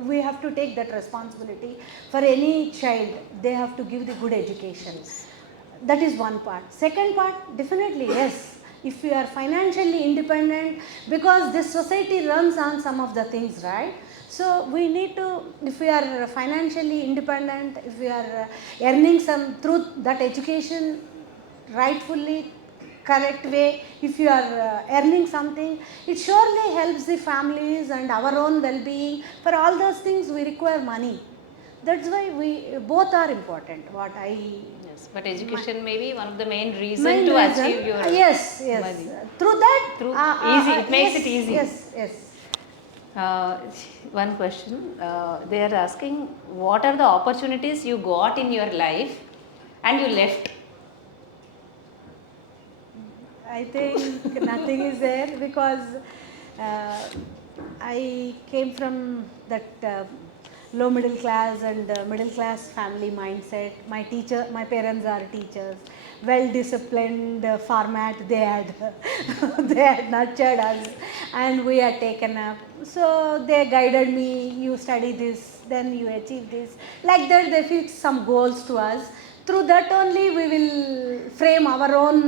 we have to take that responsibility. For any child, they have to give the good education. That is one part. Second part, definitely yes. If you are financially independent, because this society runs on some of the things, right? So we need to, if we are financially independent, if we are earning some through that education rightfully correct way, if you are earning something, it surely helps the families and our own well-being. For all those things we require money. That's why we both are important. Yes, but education may be one of the main reasons to achieve your yes. money. Through that, Easy, it makes yes, it easy. Yes. Uh, One question. They are asking, what are the opportunities you got in your life and you left? I think nothing is there because uh, I came from that low middle class and middle class family mindset. My parents are teachers, well disciplined format. They had they had nurtured us, and we had taken up. So they guided me. You study this, then you achieve this. Like that, they fixed some goals to us. Through that only we will frame our own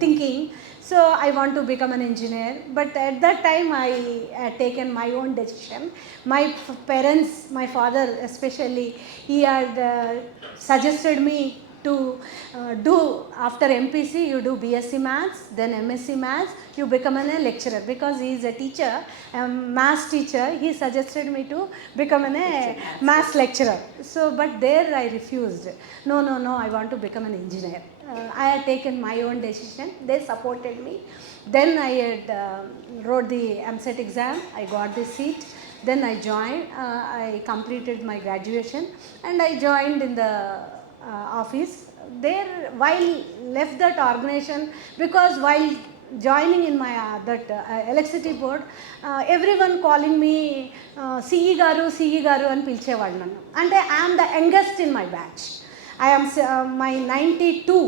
thinking. So I want to become an engineer, but at that time I had taken my own decision. My parents, my father especially, he had suggested me to do after MPC you do BSc Maths, then MSc Maths, you become a lecturer because he is a teacher, a maths teacher. He suggested me to become a maths lecturer. So, but there I refused. No, no, no, I want to become an engineer. I had taken my own decision. They supported me. Then I had wrote the MSET exam. I got the seat. Then I joined. I completed my graduation and I joined in the office. There, while left that organization, because while joining in my that electricity board, everyone calling me CE garu అని పిలిచేవాళ్ళు నన్ను. అంటే I am the youngest in my batch. I am my 92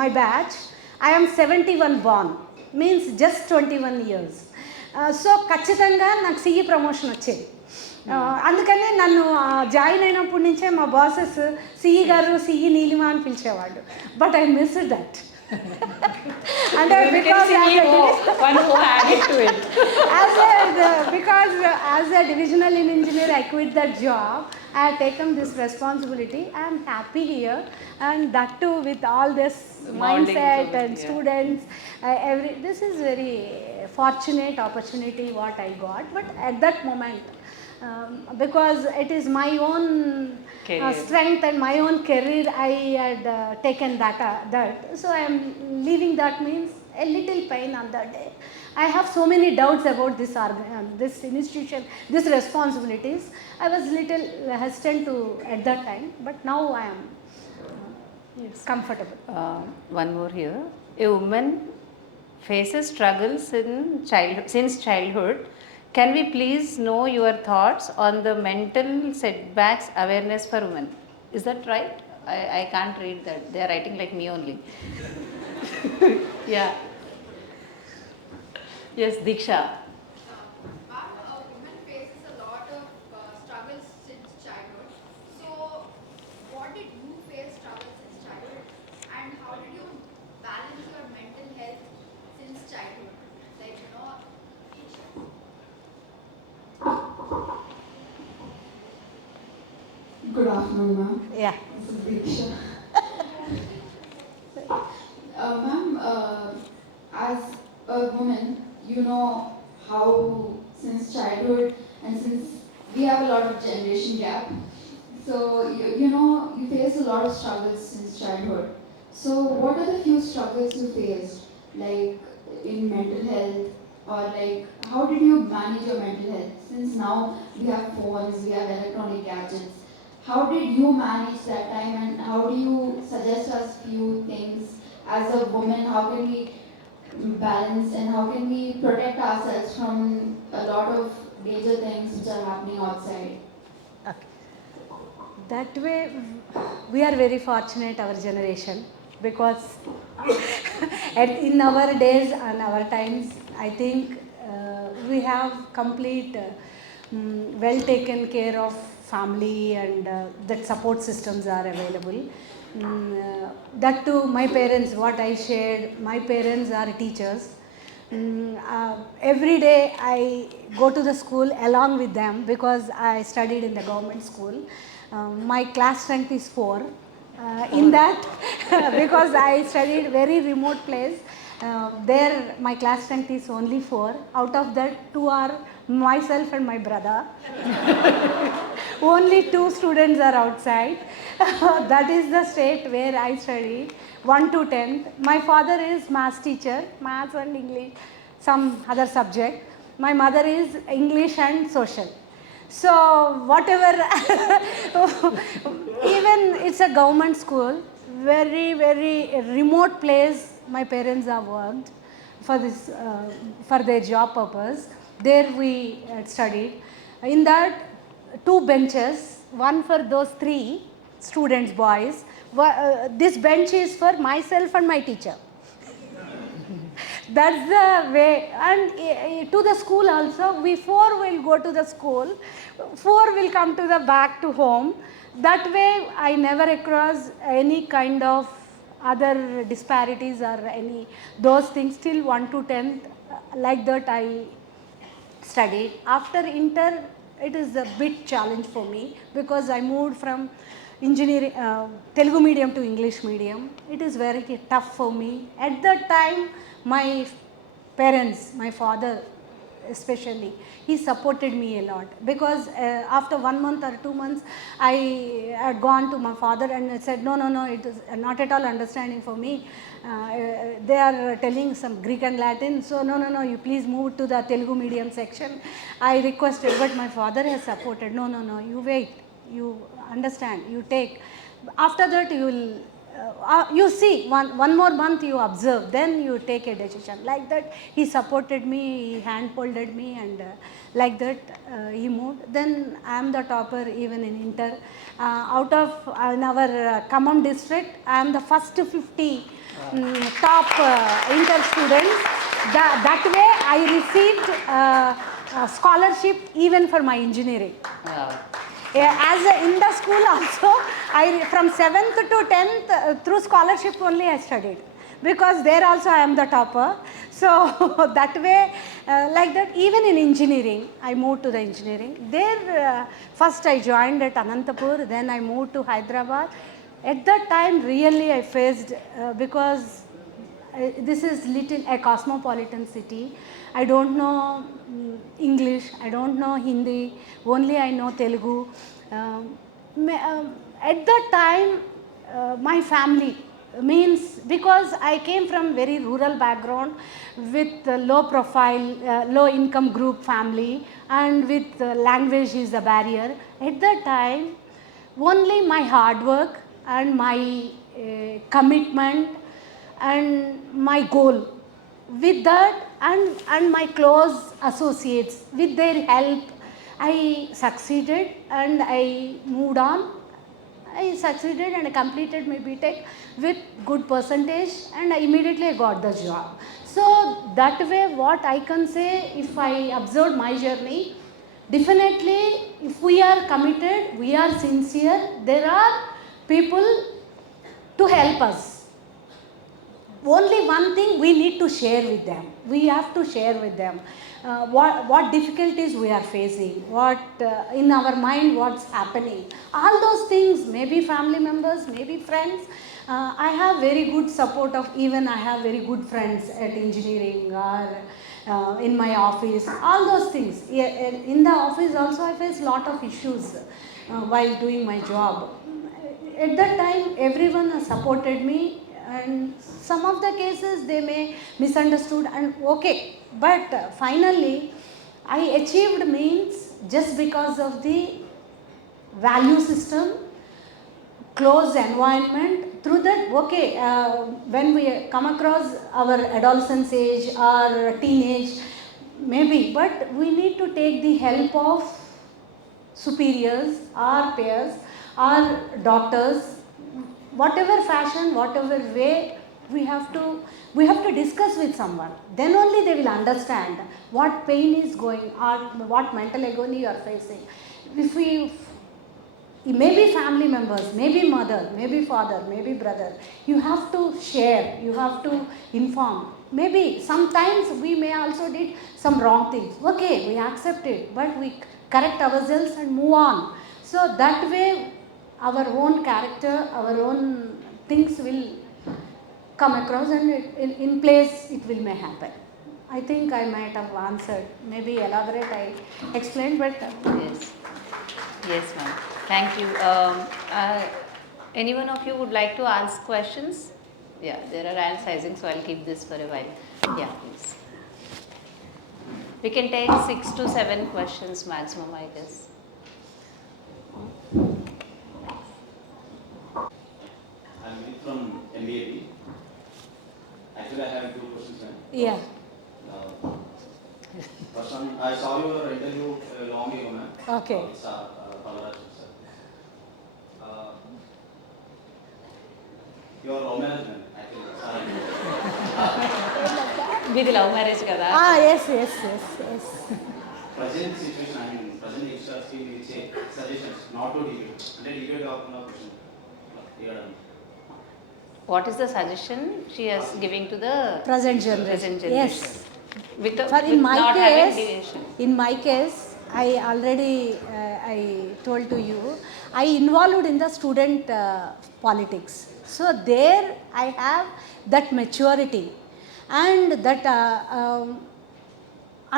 my batch. I am 71 born, means just 21 years. So ఖచ్చితంగా నాకు CE promotion వచ్చేది. అందుకనే నన్ను join అయినప్పటి నుంచే మా బాసెస్ సిఈ గారు సిఈ నీలిమ అని పిలిచేవాళ్ళు. But I miss that. అంటే because as a divisional in engineer I quit that job. I have taken this responsibility. I am happy here, and that too with all this mindset and students. This is very fortunate opportunity what I got. But at that moment, because it is my own strength and my own career, I had taken that. So I am leaving. That means a little pain on that day. I have so many doubts about this institution, these responsibilities. I was little hesitant to at that time, but now I am comfortable. One more here. A woman faces struggles since childhood. Can we please know your thoughts on the mental setbacks awareness for women? Is that right? I can't read that. They are writing like me only. Yeah. Yes, Diksha. Ma'am, a woman faces a lot of struggles since childhood. So, what did you face struggles since childhood, and how did you balance your mental health since childhood? Like, Good afternoon, ma'am. Yeah. This is Diksha. Ma'am, as a woman, you know how since childhood and since we have a lot of generation gap, so you know you face a lot of struggles since childhood. So what are the few struggles you faced, like in mental health, or like how did you manage your mental health? Since now we have phones, we have electronic gadgets. How did you manage that time, and how do you suggest us few things as a woman? How can we balance, and how can we protect ourselves from a lot of major things which are happening outside? Okay. That way, we are very fortunate, our generation, because in our days and our times, I think we have complete well taken care of family, and that support systems are available. That too, my parents, what I shared, my parents are teachers. Every day I go to the school along with them because I studied in the government school. My class strength is 4. In that, because I studied very remote place, there my class strength is only 4. Out of that, 2 are myself and my brother. Only 2 students are outside. That is the state where I studied 1 to 10th. My father is maths teacher, maths and English, some other subject. my mother is English and social. So whatever, even it's a government school, very, very remote place my parents have worked for this, for their job purpose. There we studied. In that, 2 benches, one for those 3 students, boys. This bench is for myself and my teacher. That's the way. And to the school also, we 4 will go to the school, 4 will come to the back to home. That way I never across any kind of other disparities or any those things till 1 to 10th, like that I studied. After inter, it is a bit challenge for me because I moved from engineering, Telugu medium to English medium. It is very tough for me. At that time, my parents, my father especially, he supported me a lot because after 1 month or 2 months, I had gone to my father and said, no, it is not at all understanding for me. They are telling some Greek and Latin, so no, you please move to the Telugu medium section. I requested, but my father has supported. No, you wait, you understand, you take. After that, you will. You see, one more month you observe, then you take a decision. Like that, he supported me, he hand-holded me, and like that he moved. Then I am the topper even in inter. Out of in our Khammam district, I am the first 50 top inter students. That way I received a scholarship even for my engineering. As in the school also, from 7th to 10th through scholarship only I studied, because there also I am the topper. So that way, like that, even in engineering, I moved to the engineering. There first I joined at Anantapur, then I moved to Hyderabad. At that time really I faced, because this is little a cosmopolitan city. I don't know English, I don't know Hindi, only I know Telugu. At that time, my family means, because I came from very rural background with low profile, low income group family, and with language is a barrier. At that time, only my hard work and my commitment and my goal, with that and my close associates, with their help, I succeeded and I moved on. I succeeded and I completed my BTech with good percentage, and I immediately got the job. So that way what I can say, if I observed my journey, definitely if we are committed, we are sincere, there are people to help us. Only one thing we need to share with them. We have to share with them what difficulties we are facing, what in our mind what's happening. All those things, maybe family members, maybe friends. I have very good support of, even I have very good friends at engineering or in my office. All those things. In the office also I face lot of issues while doing my job. At that time everyone has supported me, and some of the cases they may misunderstood, and okay, but finally I achieved means just because of the value system, close environment. Through that, okay, when we come across our adolescence age or teenage, maybe, but we need to take the help of superiors, our peers, our doctors, whatever fashion, whatever way, we have to discuss with someone. Then only they will understand what pain is going on, what mental agony you are facing. If we, maybe family members, maybe mother, maybe father, maybe brother, you have to share, you have to inform. Maybe sometimes we may also did some wrong things. Okay, we accept it, but we correct ourselves and move on. So that way our own character, our own things will come across, and in place it will may happen. I think I might have answered. Maybe elaborate I explained, but Yes, ma'am. Thank you. Any one of you would like to ask questions? Yeah, there are hands rising, so I'll keep this for a while. Yeah, please. We can take 6 to 7 questions maximum, I guess. I'm from MBA. Actually, I have 2 questions, ma'am. Yeah. First one, I saw your interview long ago, ma'am. Okay. It's Palaraj, sir. Your love marriage, ma'am. Actually, Meedi love marriage kada? Yes. present situation, I mean, present youngsters ki మీరు ఇచ్చే suggestions, not to debate. అంటే debate కాకుండా question ఇవ్వడం. What is the suggestion she is giving to the Present generation. present generation? Yes. With In my not having case, deviation. in my case, I already I told to you, I involved in the student politics. So there I have that maturity and that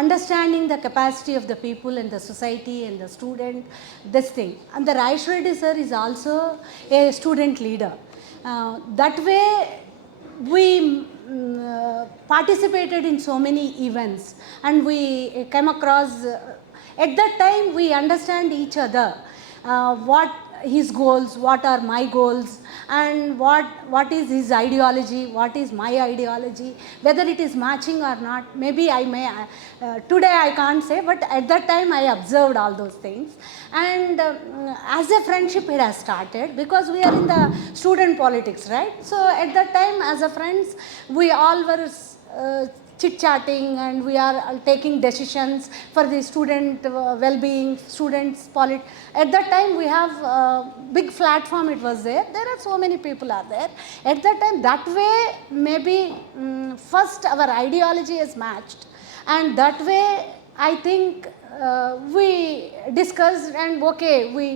understanding the capacity of the people and the society and the student, this thing. And the Raish Reddy sir is also a student leader. That way we participated in so many events and we came across, at that time we understand each other, what his goals, what are my goals, and what is his ideology, what is my ideology, whether it is matching or not. Maybe I may, today I can't say, but at that time I observed all those things. And as a friendship it has started because we are in the student politics, right? So at that time as a friends we all were chit-chatting and we are taking decisions for the student well-being, students at that time we have big platform, it was there are so many people are there at that time. That way maybe first our ideology is matched, and that way I think we discussed and okay, we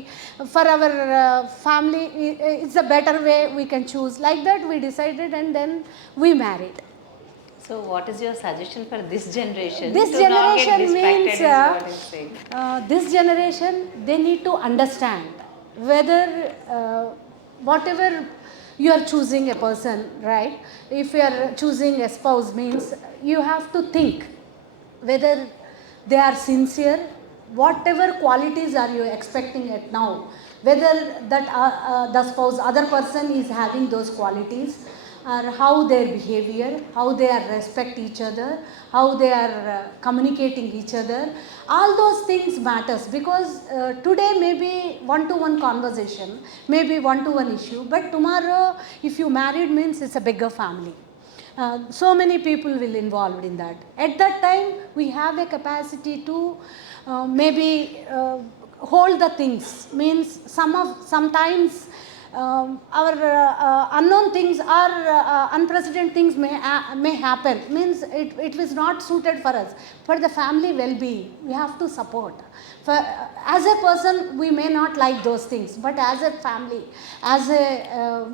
for our family it's a better way we can choose, like that we decided and then we married. So what is your suggestion for this generation? This to generation not get distracted means is what I'm saying. this generation, they need to understand whether whatever you are choosing a person, right? If you are choosing a spouse, means you have to think whether they are sincere, whatever qualities are you expecting at now, whether that the spouse, other person is having those qualities, or how their behavior, how they are respect each other, how they are communicating each other. All those things matters because today maybe one-to-one conversation, maybe one-to-one issue, but tomorrow if you married means it's a bigger family. So many people will involved in that. At that time we have a capacity to maybe hold the things, means sometimes our unknown things or unprecedented things may happen, means it was not suited for us. For the family well-being we have to support. For as a person we may not like those things, but as a family, as a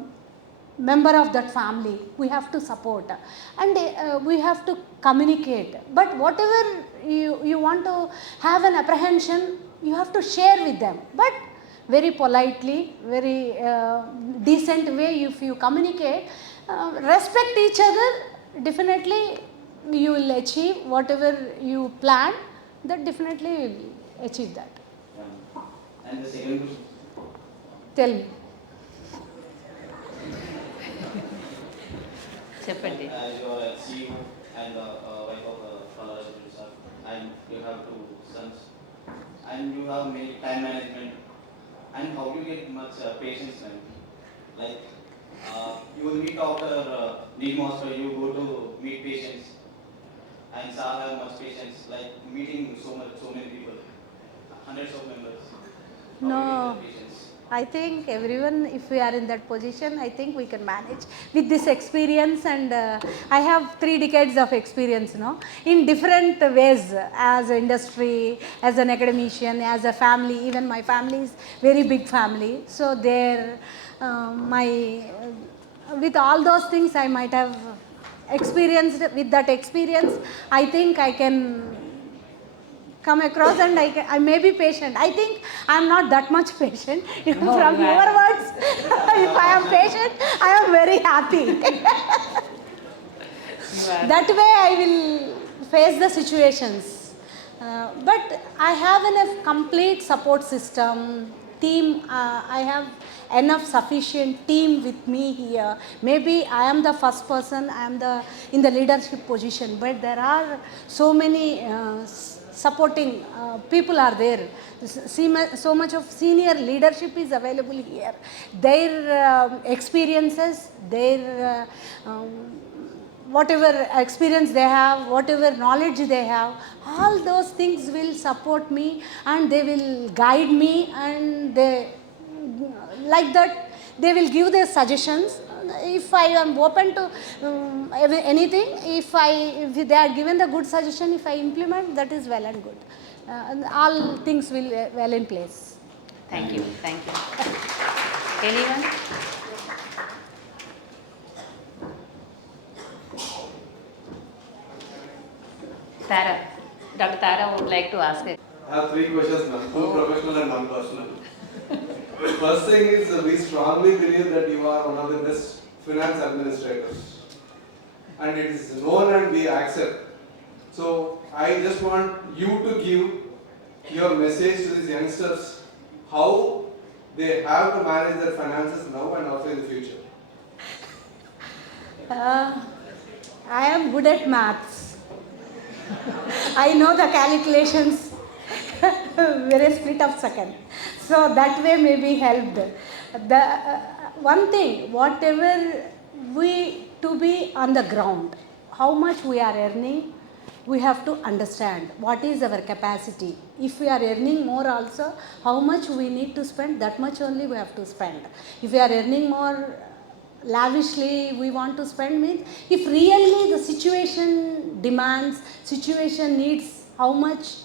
member of that family we have to support and we have to communicate. But whatever you want to have an apprehension, you have to share with them, but very politely, very decent way. If you communicate, respect each other, definitely you will achieve whatever you plan, that definitely you will achieve that. And the second question, Tell me. Cheppandi. as you are a CEO and the wife of Palaraj, sir, and you have 2 sons, and you have many time management, and how do you get much patience, man? Like you will meet after Neelima Suryadevara, you go to meet patients, and sir have much patience, like meeting so many people, hundreds of members. How No. do you get that patience? I think everyone, if we are in that position, I think we can manage with this experience. And I have 3 decades of experience, in different ways, as an industry, as an academician, as a family. Even my family is very big family. So there, with all those things I might have experienced. With that experience, I think I can come across and I may be patient. I think I am not that much patient. From your words, if I am patient, I am very happy. That way I will face the situations. But I have enough complete support system, team. I have enough sufficient team with me here. Maybe I am the first person, I am the in the leadership position, but there are so many supporting people are there. So much of senior leadership is available here. Their experiences, their whatever experience they have, whatever knowledge they have, all those things will support me and they will guide me, and they like that they will give their suggestions. If I am open to anything, if they are given the good suggestion, if I implement, that is well and good. And all things will well in place. Thank you. Thank you. Anyone? Tara. Dr. Tara would like to ask it. I have three questions, ma'am. Two professional and one personal. First thing is, we strongly believe that you are one of the best finance administrators, and it is known and we accept. So I just want you to give your message to these youngsters, how they have to manage their finances now and also in the future. I am good at maths. I know the calculations very split of second. So that way may be helped. The one thing, whatever we to be on the ground, how much we are earning, we have to understand what is our capacity. If we are earning more also, how much we need to spend, that much only we have to spend. If we are earning more lavishly, we want to spend, means if really the situation demands, situation needs how much,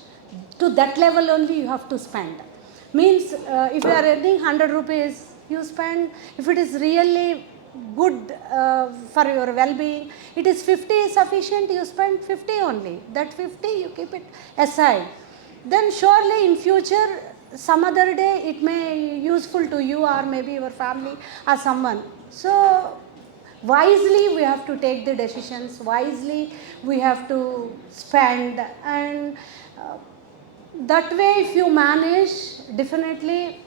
to that level only you have to spend. Means if you are earning 100 rupees, you spend, if it is really good for your well-being, it is 50 is sufficient, you spend 50 only. That 50 you keep it aside. Then surely in future, some other day it may useful to you or maybe your family or someone. So wisely we have to take the decisions, wisely we have to spend, and that way if you manage, definitely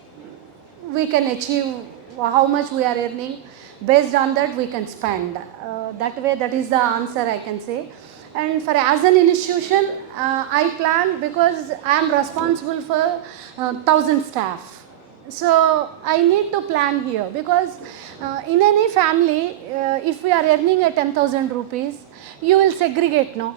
we can achieve how much we are earning. Based on that we can spend. That way, that is the answer I can say. And for as an institution, I plan, because I am responsible for 1,000 staff. So I need to plan here, because in any family, if we are earning at 10,000 rupees, you will segregate, no?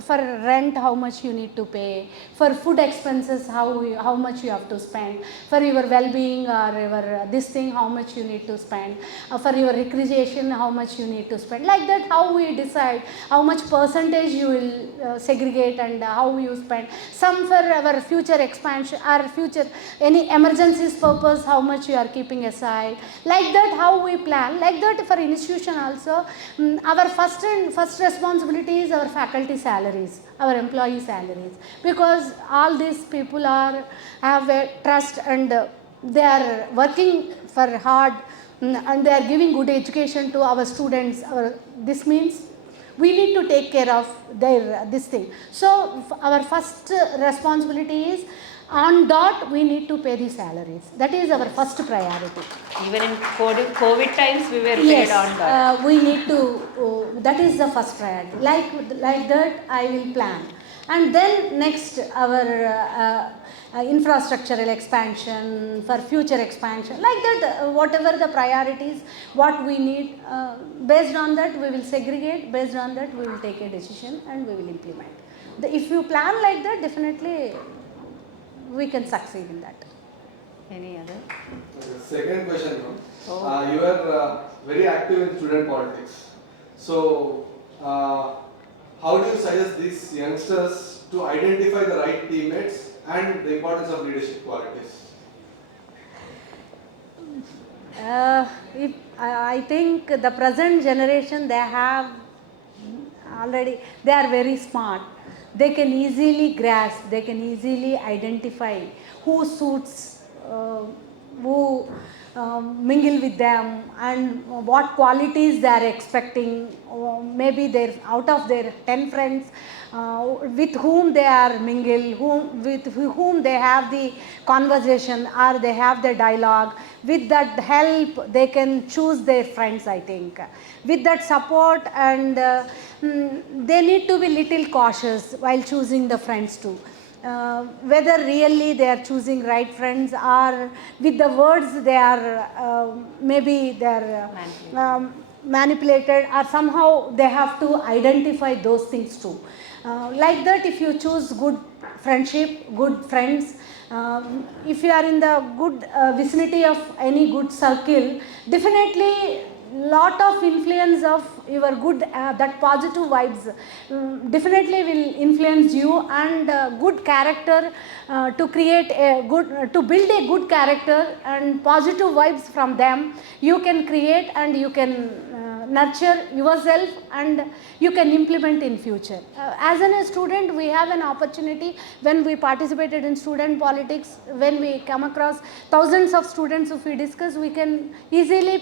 For rent, how much you need to pay, for food expenses, how much you have to spend, for your well-being or your this thing, how much you need to spend, for your recreation, how much you need to spend. Like that, how we decide how much percentage you will segregate and how you spend. Some for our future expansion or future any emergencies purpose, how much you are keeping aside. Like that, how we plan. Like that, for institution also, our first responsibility is our faculty salaries, our employee salaries, because all these people have a trust and they are working for hard and they are giving good education to our students. This means we need to take care of their this thing. So our first responsibility is, on dot we need to pay the salaries. That is our first priority. Even in COVID times, we were paid on that. We need to, that is the first priority. Like that I will plan. And then next, our infrastructural expansion, for future expansion, like that, whatever the priorities, what we need, based on that we will segregate, based on that we will take a decision and we will implement. If you plan like that, definitely we can succeed in that. Any other? Second question, ma'am. You are very active in student politics. So, how do you suggest these youngsters to identify the right teammates and the importance of leadership qualities? I think the present generation, they have already, they are very smart. They can easily grasp, they can easily identify who suits, who mingle with them, and what qualities they are expecting. Maybe they're out of their 10 friends, with whom they are mingle, with whom they have the conversation or they have the dialogue. With that help, they can choose their friends, I think. With that support, and they need to be little cautious while choosing the friends too. Whether really they are choosing right friends, or with the words they are maybe they are manipulated, or somehow they have to identify those things too. Like that, if you choose good friendship, good friends, if you are in the good vicinity of any good circle, definitely lot of influence of your good that positive vibes definitely will influence you, and good character to create a good to build a good character, and positive vibes from them you can create, and you can nurture yourself, and you can implement in future. As a student, we have an opportunity when we participated in student politics. When we come across thousands of students, if we discuss, we can easily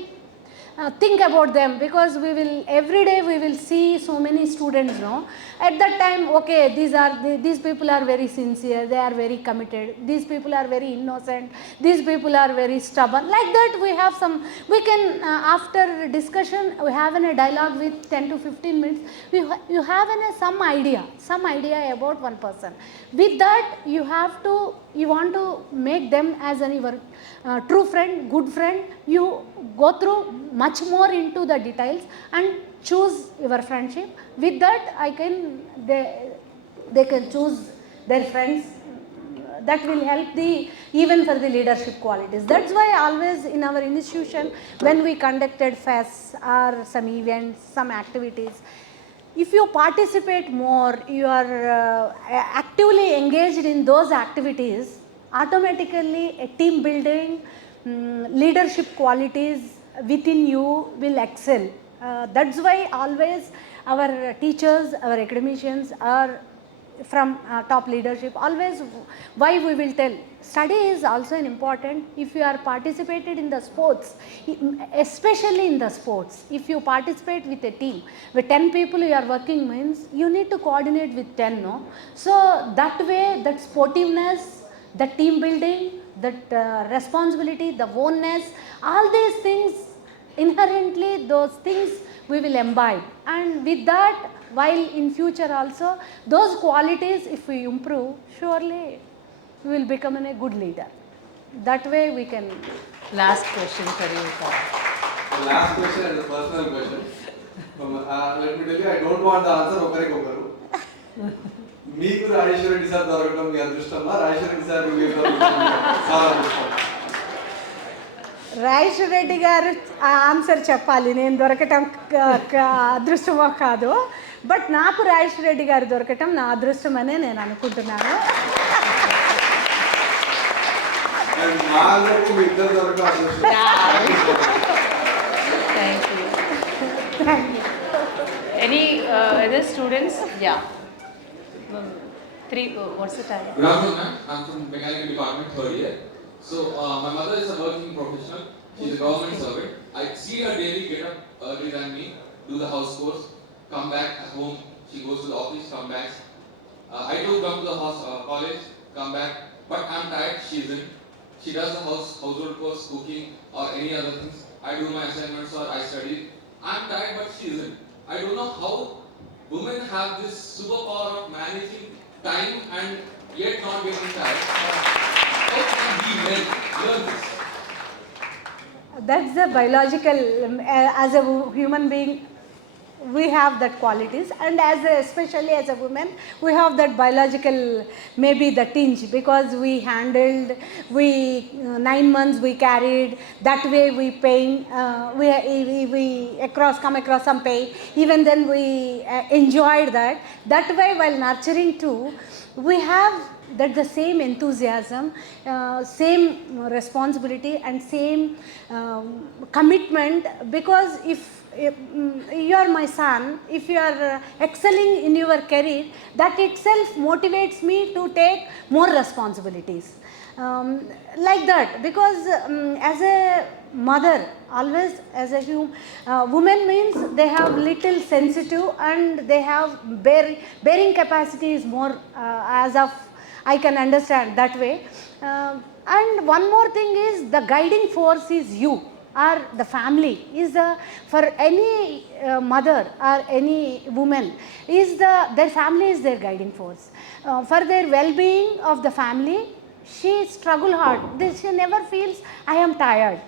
think about them, because we will every day we will see so many students, no, at that time, okay, these people are very sincere, they are very committed, these people are very innocent, these people are very stubborn. Like that, we can after discussion, we have a dialogue with 10 to 15 minutes, you have some idea about one person. With that, you want to make them as your true friend, good friend. You go through much more into the details and choose your friendship. With that, they can choose their friends. That will help even for the leadership qualities. That's why always in our institution, when we conducted fests or some events, some activities, if you participate more, you are actively engaged in those activities, automatically a team building, leadership qualities within you will excel. That's why always our teachers, our academicians are from top leadership, always why we will tell study is also an important. If you are participated in the sports, especially in the sports, if you participate with a team with 10 people you are working, means you need to coordinate with 10, no. So that way, that sportiveness, the team building, that responsibility, the oneness, all these things, inherently those things we will imbibe, and with that, while in future also, those qualities if we improve, surely we will become a good leader. That way we can. Last question for you, sir. The last question is a personal question. Let me tell you, I don't want the answer ఒకరికొకరు. మీకు Rajeshwara Reddy sir దొరకడం మీ అదృష్టమా, Rajeshwara Reddy sir మీ అదృష్టం? రాజేశ్వర రెడ్డి గారు answer చెప్పాలి, నేను దొరకటం అదృష్టమో కాదు. But నాకు రాజేశ్వర రెడ్డి గారు దొరకటం నా అదృష్టం అనే నేను అనుకుంటున్నాను. Thank you. Any other students? Yeah. What's the time? Good afternoon, ma'am. I'm from mechanical department, third year. So my mother is a working professional. She's a government servant. I see her daily get up earlier than me, do the house chores, come back at home. She goes to the office, come back. I do come to the college, come back, but I'm tired. She isn't. She does the household chores, cooking, or any other things. I do my assignments or I study. I'm tired, but she isn't. I don't know how women have this superpower of managing time and yet not getting tired. How can we men learn this? That's the biological, as a human being, we have that qualities, and especially as a woman, we have that biological, maybe the tinge, because we handled, 9 months we carried, that way we pain, we come across some pain, even then we enjoyed that way while nurturing too. We have that the same enthusiasm, same responsibility, and same commitment, because if you are my son, if you are excelling in your career, that itself motivates me to take more responsibilities. Like that, because as a mother, always as a woman means they have little sensitive and they have bearing capacity is more as of I can understand that way. And one more thing is the guiding force is you or the family is the for any mother or any woman is their family is their guiding force for their well-being of the family. She struggle hard. She never feels I am tired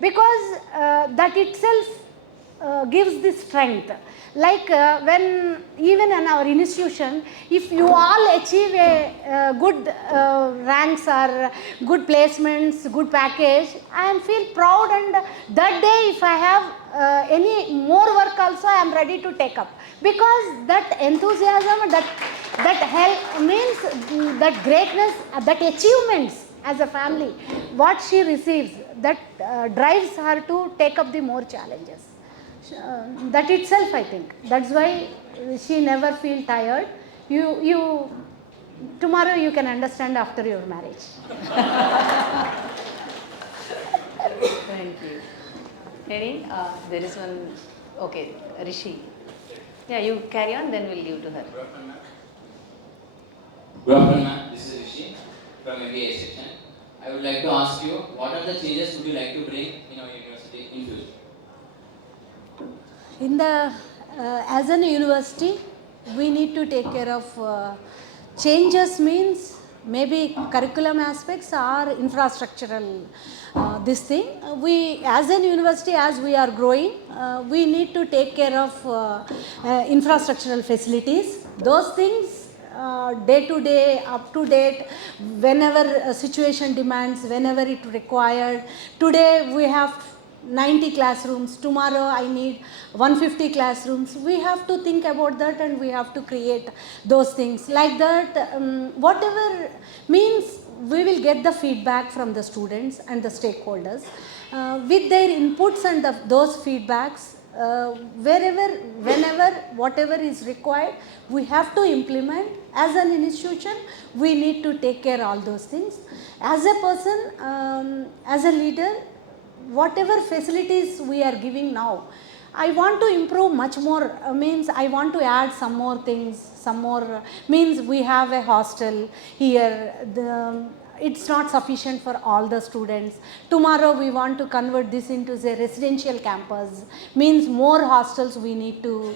because that itself gives the strength. Like when even in our institution, if you all achieve a good ranks or good placements, good package, I am feel proud, and that day if I have any more work also I am ready to take up, because that enthusiasm, that help means that greatness, that achievements as a family, what she receives, that drives her to take up the more challenges. That itself I think, that's why she never feel tired. You tomorrow you can understand after your marriage. Thank you. Ready? There is one. Okay, Rishi. Yeah, you carry on, then we'll give to her. Good afternoon, ma'am. This is Rishi from MBA section. I would like to ask you, what are the changes would you like to bring in our university in future? In the as an university, we need to take care of changes means maybe curriculum aspects or infrastructural this thing. We as an university, as we are growing, we need to take care of infrastructural facilities. Those things day to day, up to date, whenever a situation demands, whenever it required. Today we have 90 classrooms, tomorrow I need 150 classrooms. We have to think about that and we have to create those things. Like that, whatever means we will get the feedback from the students and the stakeholders. With their inputs and those feedbacks, wherever, whenever, whatever is required, we have to implement. As an institution, we need to take care of all those things. As a person, as a leader, whatever facilities we are giving now, I want to improve much more, means I want to add some more things, some more, means we have a hostel here, it's not sufficient for all the students. Tomorrow we want to convert this into a residential campus, means more hostels we need to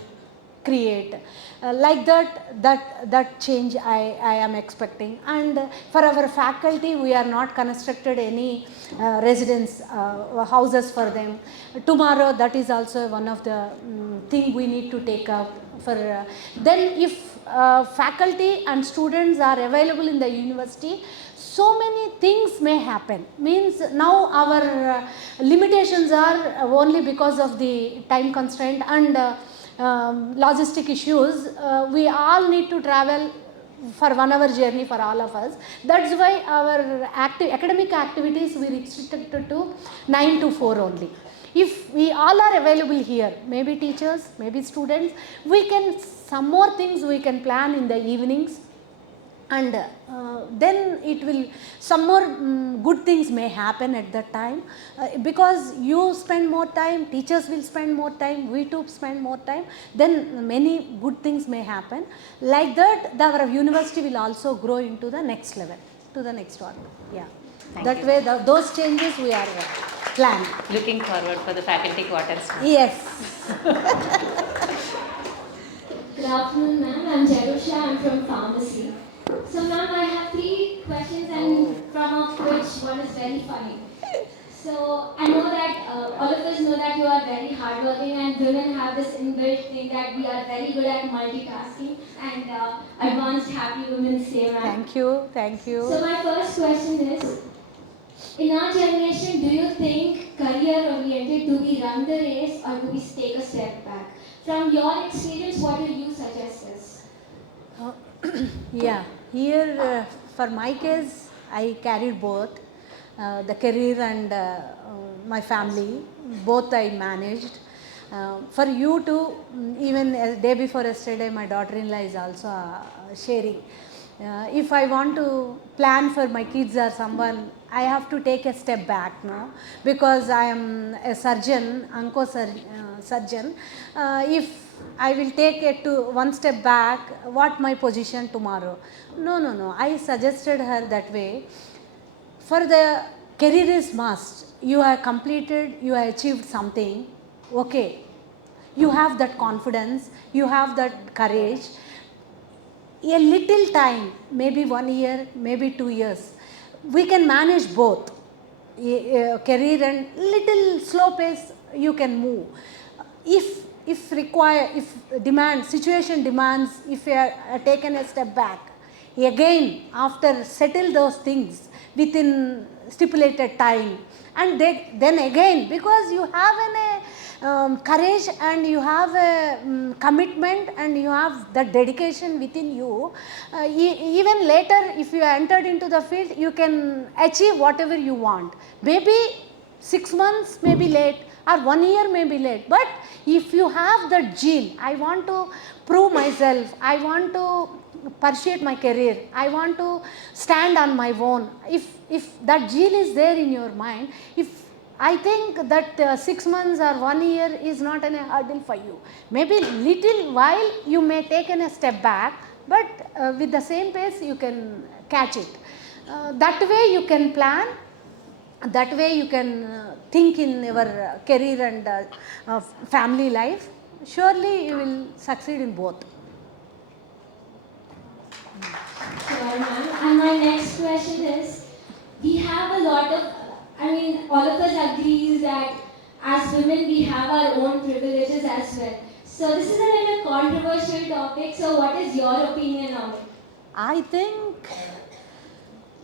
create. Like that change I am expecting. And for our faculty, we are not constructed any residence houses for them. Tomorrow, that is also one of the thing we need to take up for. Then if faculty and students are available in the university, so many things may happen. Means now our limitations are only because of the time constraint and logistic issues. We all need to travel for 1 hour journey for all of us. That's why our academic activities we restricted to 9 to 4 only. If we all are available here, maybe teachers, maybe students, we can, some more things we can plan in the evenings, and then it will, some more good things may happen at that time, because you spend more time, teachers will spend more time, we too spend more time, then many good things may happen. Like that, our university will also grow into the next level, to the next one. Yeah. Thank that you. way, those changes we are planned. Looking forward for the faculty quarters. Yes. Good afternoon, ma'am. I'm Jerusha. I'm from pharmacy. So, ma'am, I have 3 questions, and from of which one is very funny. So, I know that all of us know that you are very hardworking, and women have this inbuilt thing that we are very good at multitasking, and advanced happy women say, ma'am. Thank you. Thank you. So, my first question is, in our generation, do you think career-oriented, do we run the race or do we take a step back? From your experience, what do you suggest us? Yeah, here for my case, I carried both, the career and my family, both I managed. For you too, even a day before yesterday, my daughter-in-law is also sharing. If I want to plan for my kids or someone, I have to take a step back, no, because I am a surgeon, surgeon. If I will take it to one step back, what my position tomorrow? No. I suggested her that way. For the career is must. You have completed, you have achieved something. Okay, you have that confidence, you have that courage. A little time, maybe 1 year, maybe 2 years, we can manage both career and little slow pace you can move. If require, if demand, situation demands, if you are taken a step back, again after settle those things within stipulated time, and then again, because you have courage and you have a commitment and you have the dedication within you, even later if you are entered into the field, you can achieve whatever you want. Maybe 6 months may be late or 1 year may be late, but if you have that zeal, I want to prove myself, I want to pursue my career, I want to stand on my own, if that zeal is there in your mind, if I think that 6 months or 1 year is not a hurdle for you. Maybe little while you may take a step back, but with the same pace you can catch it. That way you can plan, that way you can think in your career and family life. Surely you will succeed in both. Sure, ma'am. And my next question is, we have a lot of, all of us agree that as women we have our own privileges as well. So this is a little controversial topic. So what is your opinion on it? I think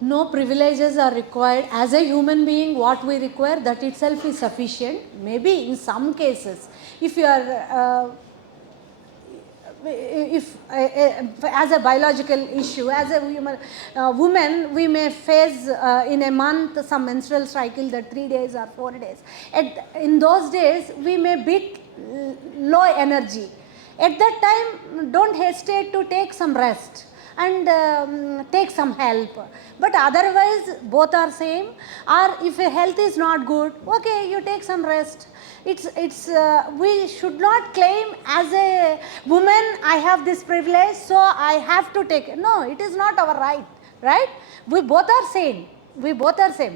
no privileges are required. As a human being, what we require, that itself is sufficient. Maybe in some cases, if you are as a biological issue, as a woman, we may face in a month some menstrual cycle, that 3 days or 4 days. In those days, we may be low energy. At that time, don't hesitate to take some rest and take some help. But otherwise, both are same. Or if your health is not good, okay, you take some rest. We should not claim as a woman, I have this privilege, so I have to take it. No, it is not our right? We both are same.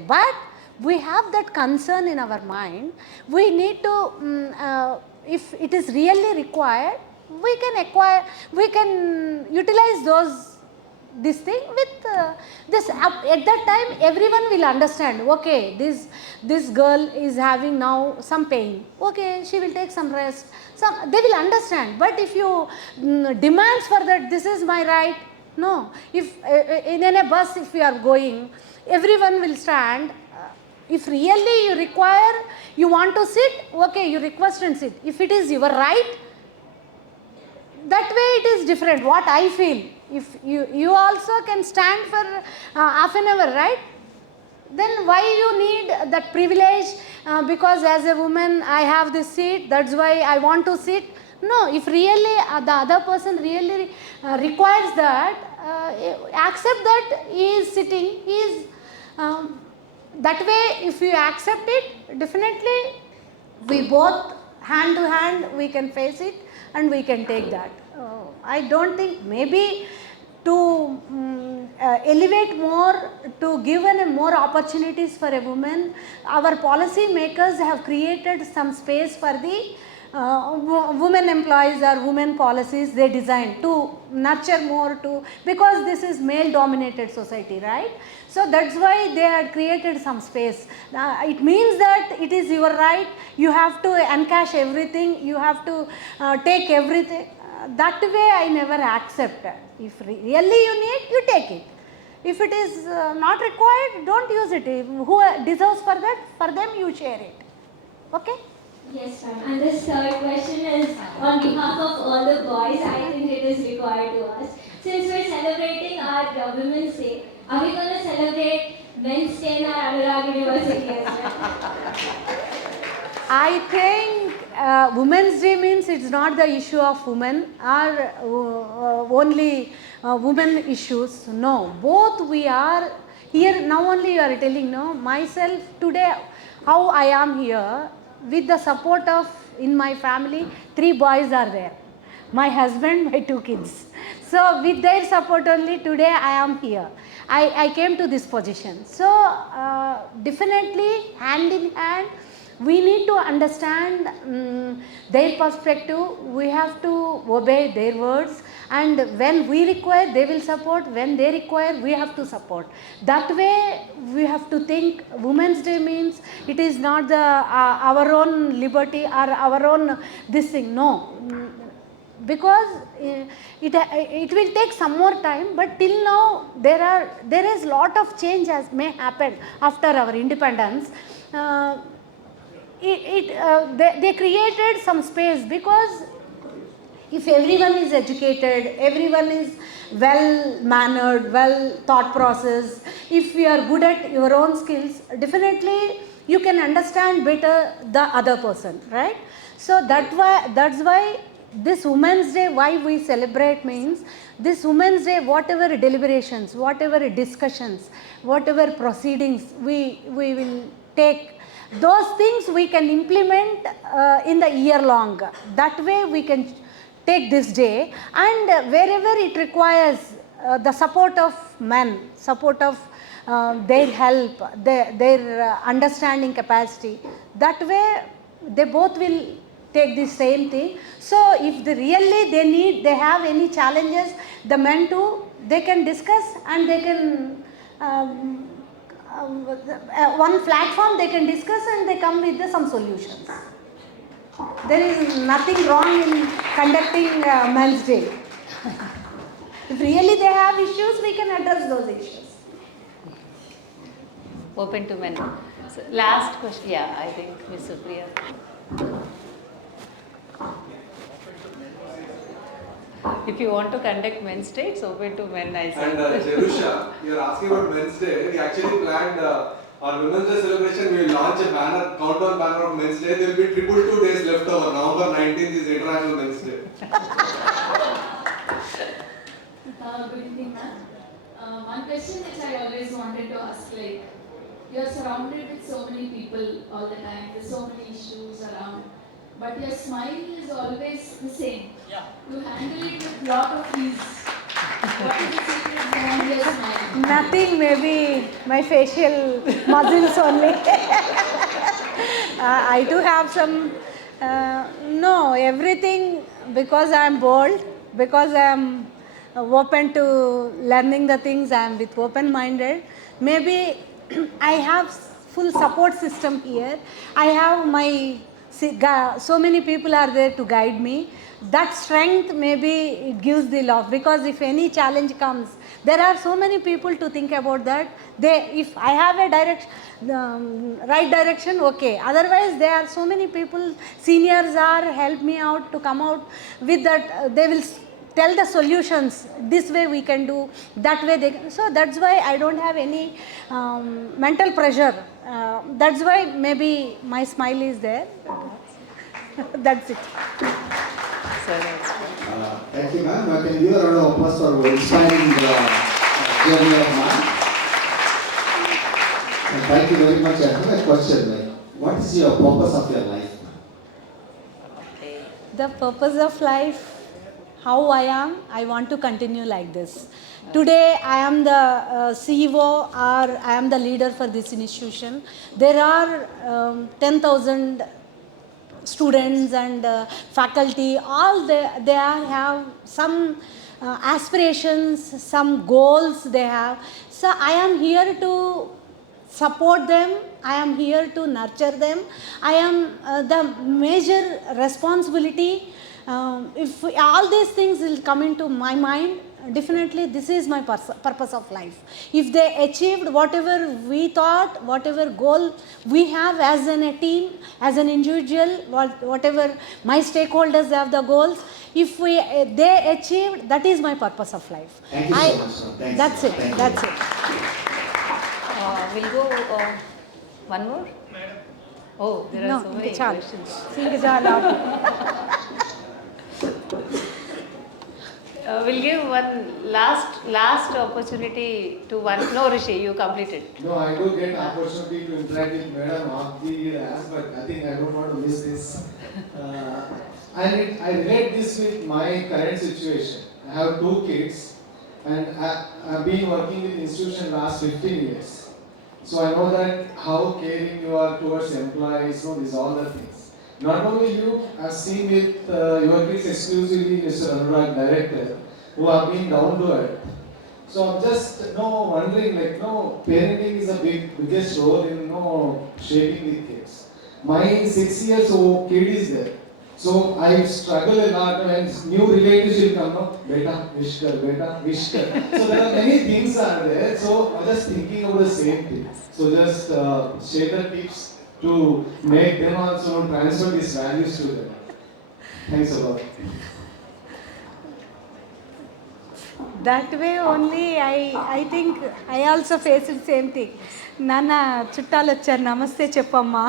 But we have that concern in our mind. We need to, if it is really required, we can utilize this thing with this. At that time, everyone will understand, okay, this girl is having now some pain, okay, she will take some rest, they will understand. But if you demands for that, this is my right, no. If in a bus, if you are going, everyone will stand. If really you require, you want to sit, okay, you request and sit. If it is your right, that way it is different, what I feel. If you also can stand for half an hour, right? Then why you need that privilege? Because as a woman, I have this seat, that's why I want to sit. No, if really the other person really requires that, accept that he is sitting, he is that way. If you accept it, definitely we both hand to hand we can face it and we can take that. I don't think, maybe to elevate more, to give more opportunities for a woman, our policy makers have created some space for the women employees or women policies they design to nurture more, because this is male dominated society, right? So that's why they had created some space. It means that it is your right, you have to encash everything, you have to take everything. That way I never accept. If really you need, you take it. If it is not required, don't use it. Who deserves for that, for them you share it. Okay? Yes, ma'am. And this third question is on behalf of all the boys. I think it is required to us. Since we're celebrating our Women's Day, are we going to celebrate Men's Day in our Anurag University as well? I think Women's Day means it's not the issue of women or only women issues. No, both we are here now only you are telling, no, myself today, how I am here, with the support of, in my family, 3 boys are there. My husband, my 2 kids. So with their support only today I am here. I came to this position. So definitely hand in hand, we need to understand their perspective. We have to obey their words, and when we require they will support, when they require we have to support. That way we have to think Women's Day means it is not the our own liberty or our own this thing, no. Because it will take some more time, but till now there is lot of change as may happen after our independence. They created some space, because if everyone is educated, everyone is well mannered, well thought process, if you are good at your own skills, definitely you can understand better the other person, right? So that's why this Women's Day, why we celebrate means, this Women's Day, whatever deliberations, whatever discussions, whatever proceedings we will take, those things we can implement in the year long. That way we can take this day, and wherever it requires the support of men, support of their help, their understanding capacity, that way they both will take the same thing. So if they have any challenges, the men too, they can discuss, and they can one platform they can discuss, and they come with some solutions. There is nothing wrong in conducting Men's Day. If really they have issues, we can address those issues. Open to men. So last question. Yeah, I think Ms. Supriya. If you want to conduct Men's Day, it's open to men, I said. And Jerusha, you're asking about Men's Day. We actually planned our Women's Day celebration. We will launch a banner, countdown banner of Men's Day. There will be 2 days left over. November 19th is International Men's Day. Good evening, ma'am. One question which I always wanted to ask, like, you're surrounded with so many people all the time. There's so many issues around. But your smile is always the same. Yeah. You handle it with lot of ease. What is the secret behind your smile? Nothing, maybe my facial muscles only. I do have some, no, everything, because I am bold, because I am open to learning the things, I am with open-minded. Maybe I have full support system here. I have my, so many people are there to guide me. That strength maybe it gives the love, because if any challenge comes, there are so many people to think about that. If I have a right direction, okay. Otherwise, there are so many people, seniors are help me out to come out with that. They will tell the solutions. This way we can do, that way they can. So that's why I don't have any mental pressure. That's why maybe my smile is there. That's it. Thank you, ma'am. Can you give a round of applause for inspiring the journey of ma'am? And thank you very much. I have a question. Like, what is your purpose of your life? The purpose of life, how I am, I want to continue like this. Today I am the CEO, or I am the leader for this institution. There are 10,000 students and faculty, all they have some aspirations, some goals they have. So I am here to support them, I am here to nurture them. I am the major responsibility. If all these things will come into my mind, definitely this is my purpose of life. If they achieved whatever we thought, whatever goal we have as a team, as an individual, whatever my stakeholders have the goals, if they achieved, that is my purpose of life. Thank you so much, sir. Thanks, That's it. Thank That's you. it. We'll go one more. Oh, there are so many questions. We'll give one last opportunity to one. No, Rishi, you completed. No, I do get opportunity to interact with Madam off the ass, but I think I don't want to miss this. I relate this with my current situation. I have 2 kids, and I've been working with institution last 15 years. So I know that how caring you are towards employees, these all the things. Not only you, I've seen with your kids exclusively, Mr. Anurag, director, who have been down to earth. So I'm just wondering, parenting is a biggest role in shaping the kids. My 6 years old kid is there. So I struggle a lot when new relatives will come, beta, wish kar, beta, wish kar. So there are many things are there. So I'm just thinking about the same thing. So just share the tips to make them also transfer these values to them. Thanks a lot. That way only I think I also face the same thing. Nana చుట్టాలు వచ్చారు నమస్తే చెప్పమ్మా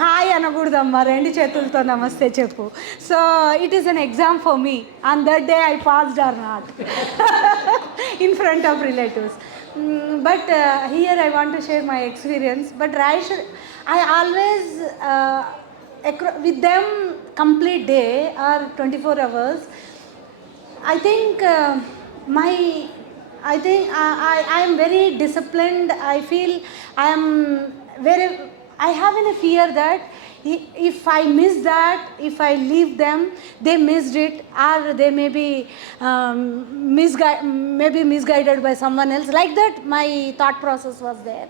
hi అనకూడదమ్మా 2 చేతులతో నమస్తే చెప్పు. So it is an exam for me on that day I passed or not in front of relatives. But here I want to share my experience. But I always with them complete day or 24 hours. I think I am very disciplined. I feel I have a fear that if I miss that, if I leave them, they missed it, or they may be misguided by someone else. Like that, my thought process was there.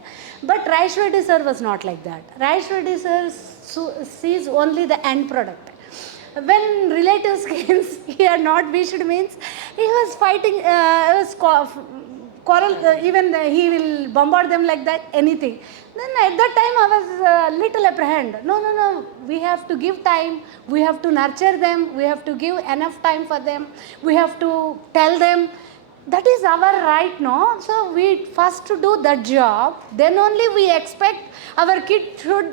But Raishwadi sir was not like that. Raishwadi sir sees only the end product. When relatives came, he had not wished means he was fighting, quarrel, even he will bombard them like that, anything. Then at that time I was little apprehend. No, we have to give time, we have to nurture them, we have to give enough time for them, we have to tell them. That is our right, no? So we first to do that job, then only we expect our kid should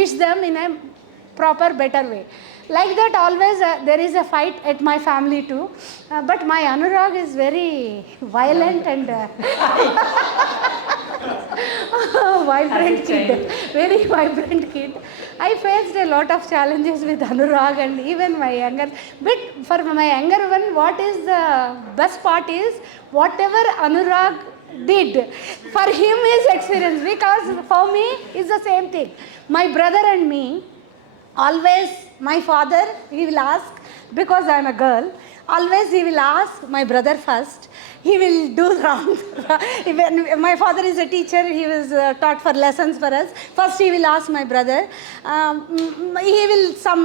wish them in a proper, better way. Like that, always there is a fight at my family too. But my Anurag is very violent and vibrant kid, very vibrant kid. I faced a lot of challenges with Anurag and even my younger. But for my younger one, what is the best part is whatever Anurag did, for him is experience, because for me is the same thing. My brother and me, always my father, he will ask, because I am a girl, always he will ask my brother first. He will do wrong. Even my father is a teacher, he was taught for lessons for us. First he will ask my brother. He will some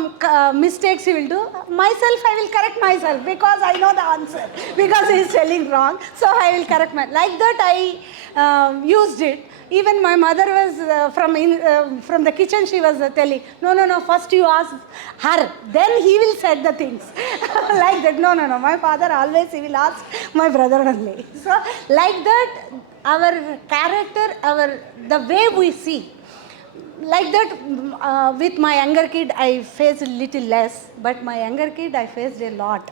mistakes he will do. Myself, I will correct myself because I know the answer. Because he is telling wrong, so I will correct my. Like that I used it. Even my mother was from the kitchen, she was telling, no, first you ask her, then he will set the things. Like that, no, my father always, he will ask my brother only. So like that, our character, the way we see, like that, with my younger kid, I faced a little less, but my younger kid, I faced a lot.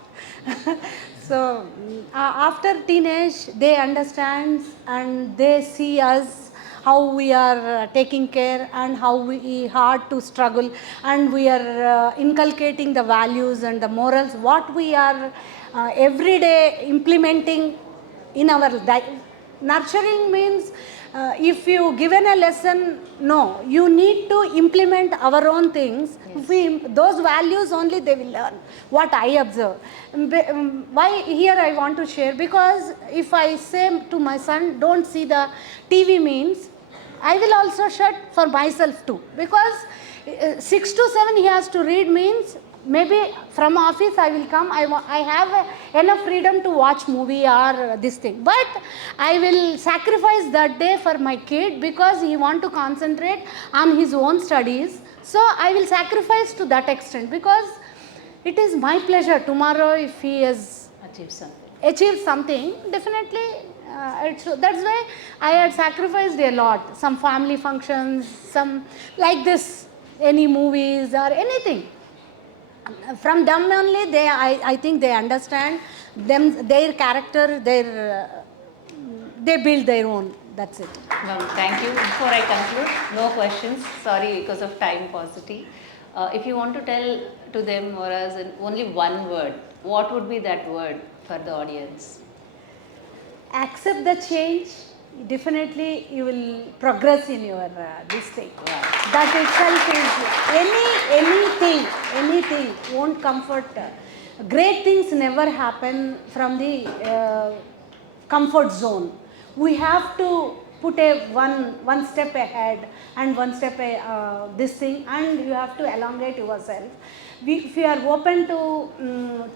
So after teenage, they understand and they see us, how we are taking care and how we hard to struggle, and we are inculcating the values and the morals, what we are every day implementing in our life. Nurturing means if you given a lesson, no, you need to implement our own things. Yes. Those values only they will learn, what I observe. Why here I want to share, because if I say to my son, don't see the TV means, I will also shut for myself too, because 6 to 7 he has to read means, maybe from office I will come, I have enough freedom to watch movie or this thing, but I will sacrifice that day for my kid because he want to concentrate on his own studies. So I will sacrifice to that extent, because it is my pleasure tomorrow if he has achieved something, definitely. That's why I had sacrificed a lot. Some family functions, some like this, any movies or anything. From them only, I think they understand their character, they build their own. That's it. Ma'am, thank you. Before I conclude, no questions. Sorry because of time paucity. If you want to tell to them or us in only one word, what would be that word for the audience? Accept the change. Definitely, you will progress in your this thing. Wow. That itself is anything won't comfort. Great things never happen from the comfort zone. We have to put one step ahead and one step this thing, and you have to elongate yourself. If you are open to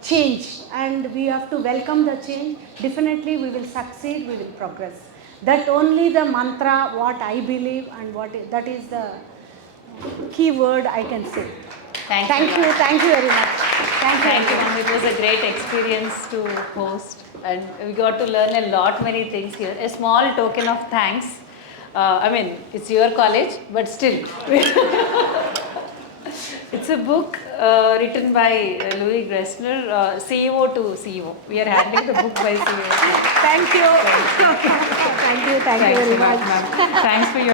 change and we have to welcome the change, definitely we will succeed, we will progress. That only the mantra what I believe, and that is the key word I can say. Thank you very much. Thank you, ma'am. It was a great experience to host, and we got to learn a lot, many things here. A small token of thanks. I mean, it's your college, but still. It's a book written by Louis Gressner, CEO to CEO. We are handling the book by CEO. Thank you. Thank you very much. Thanks for your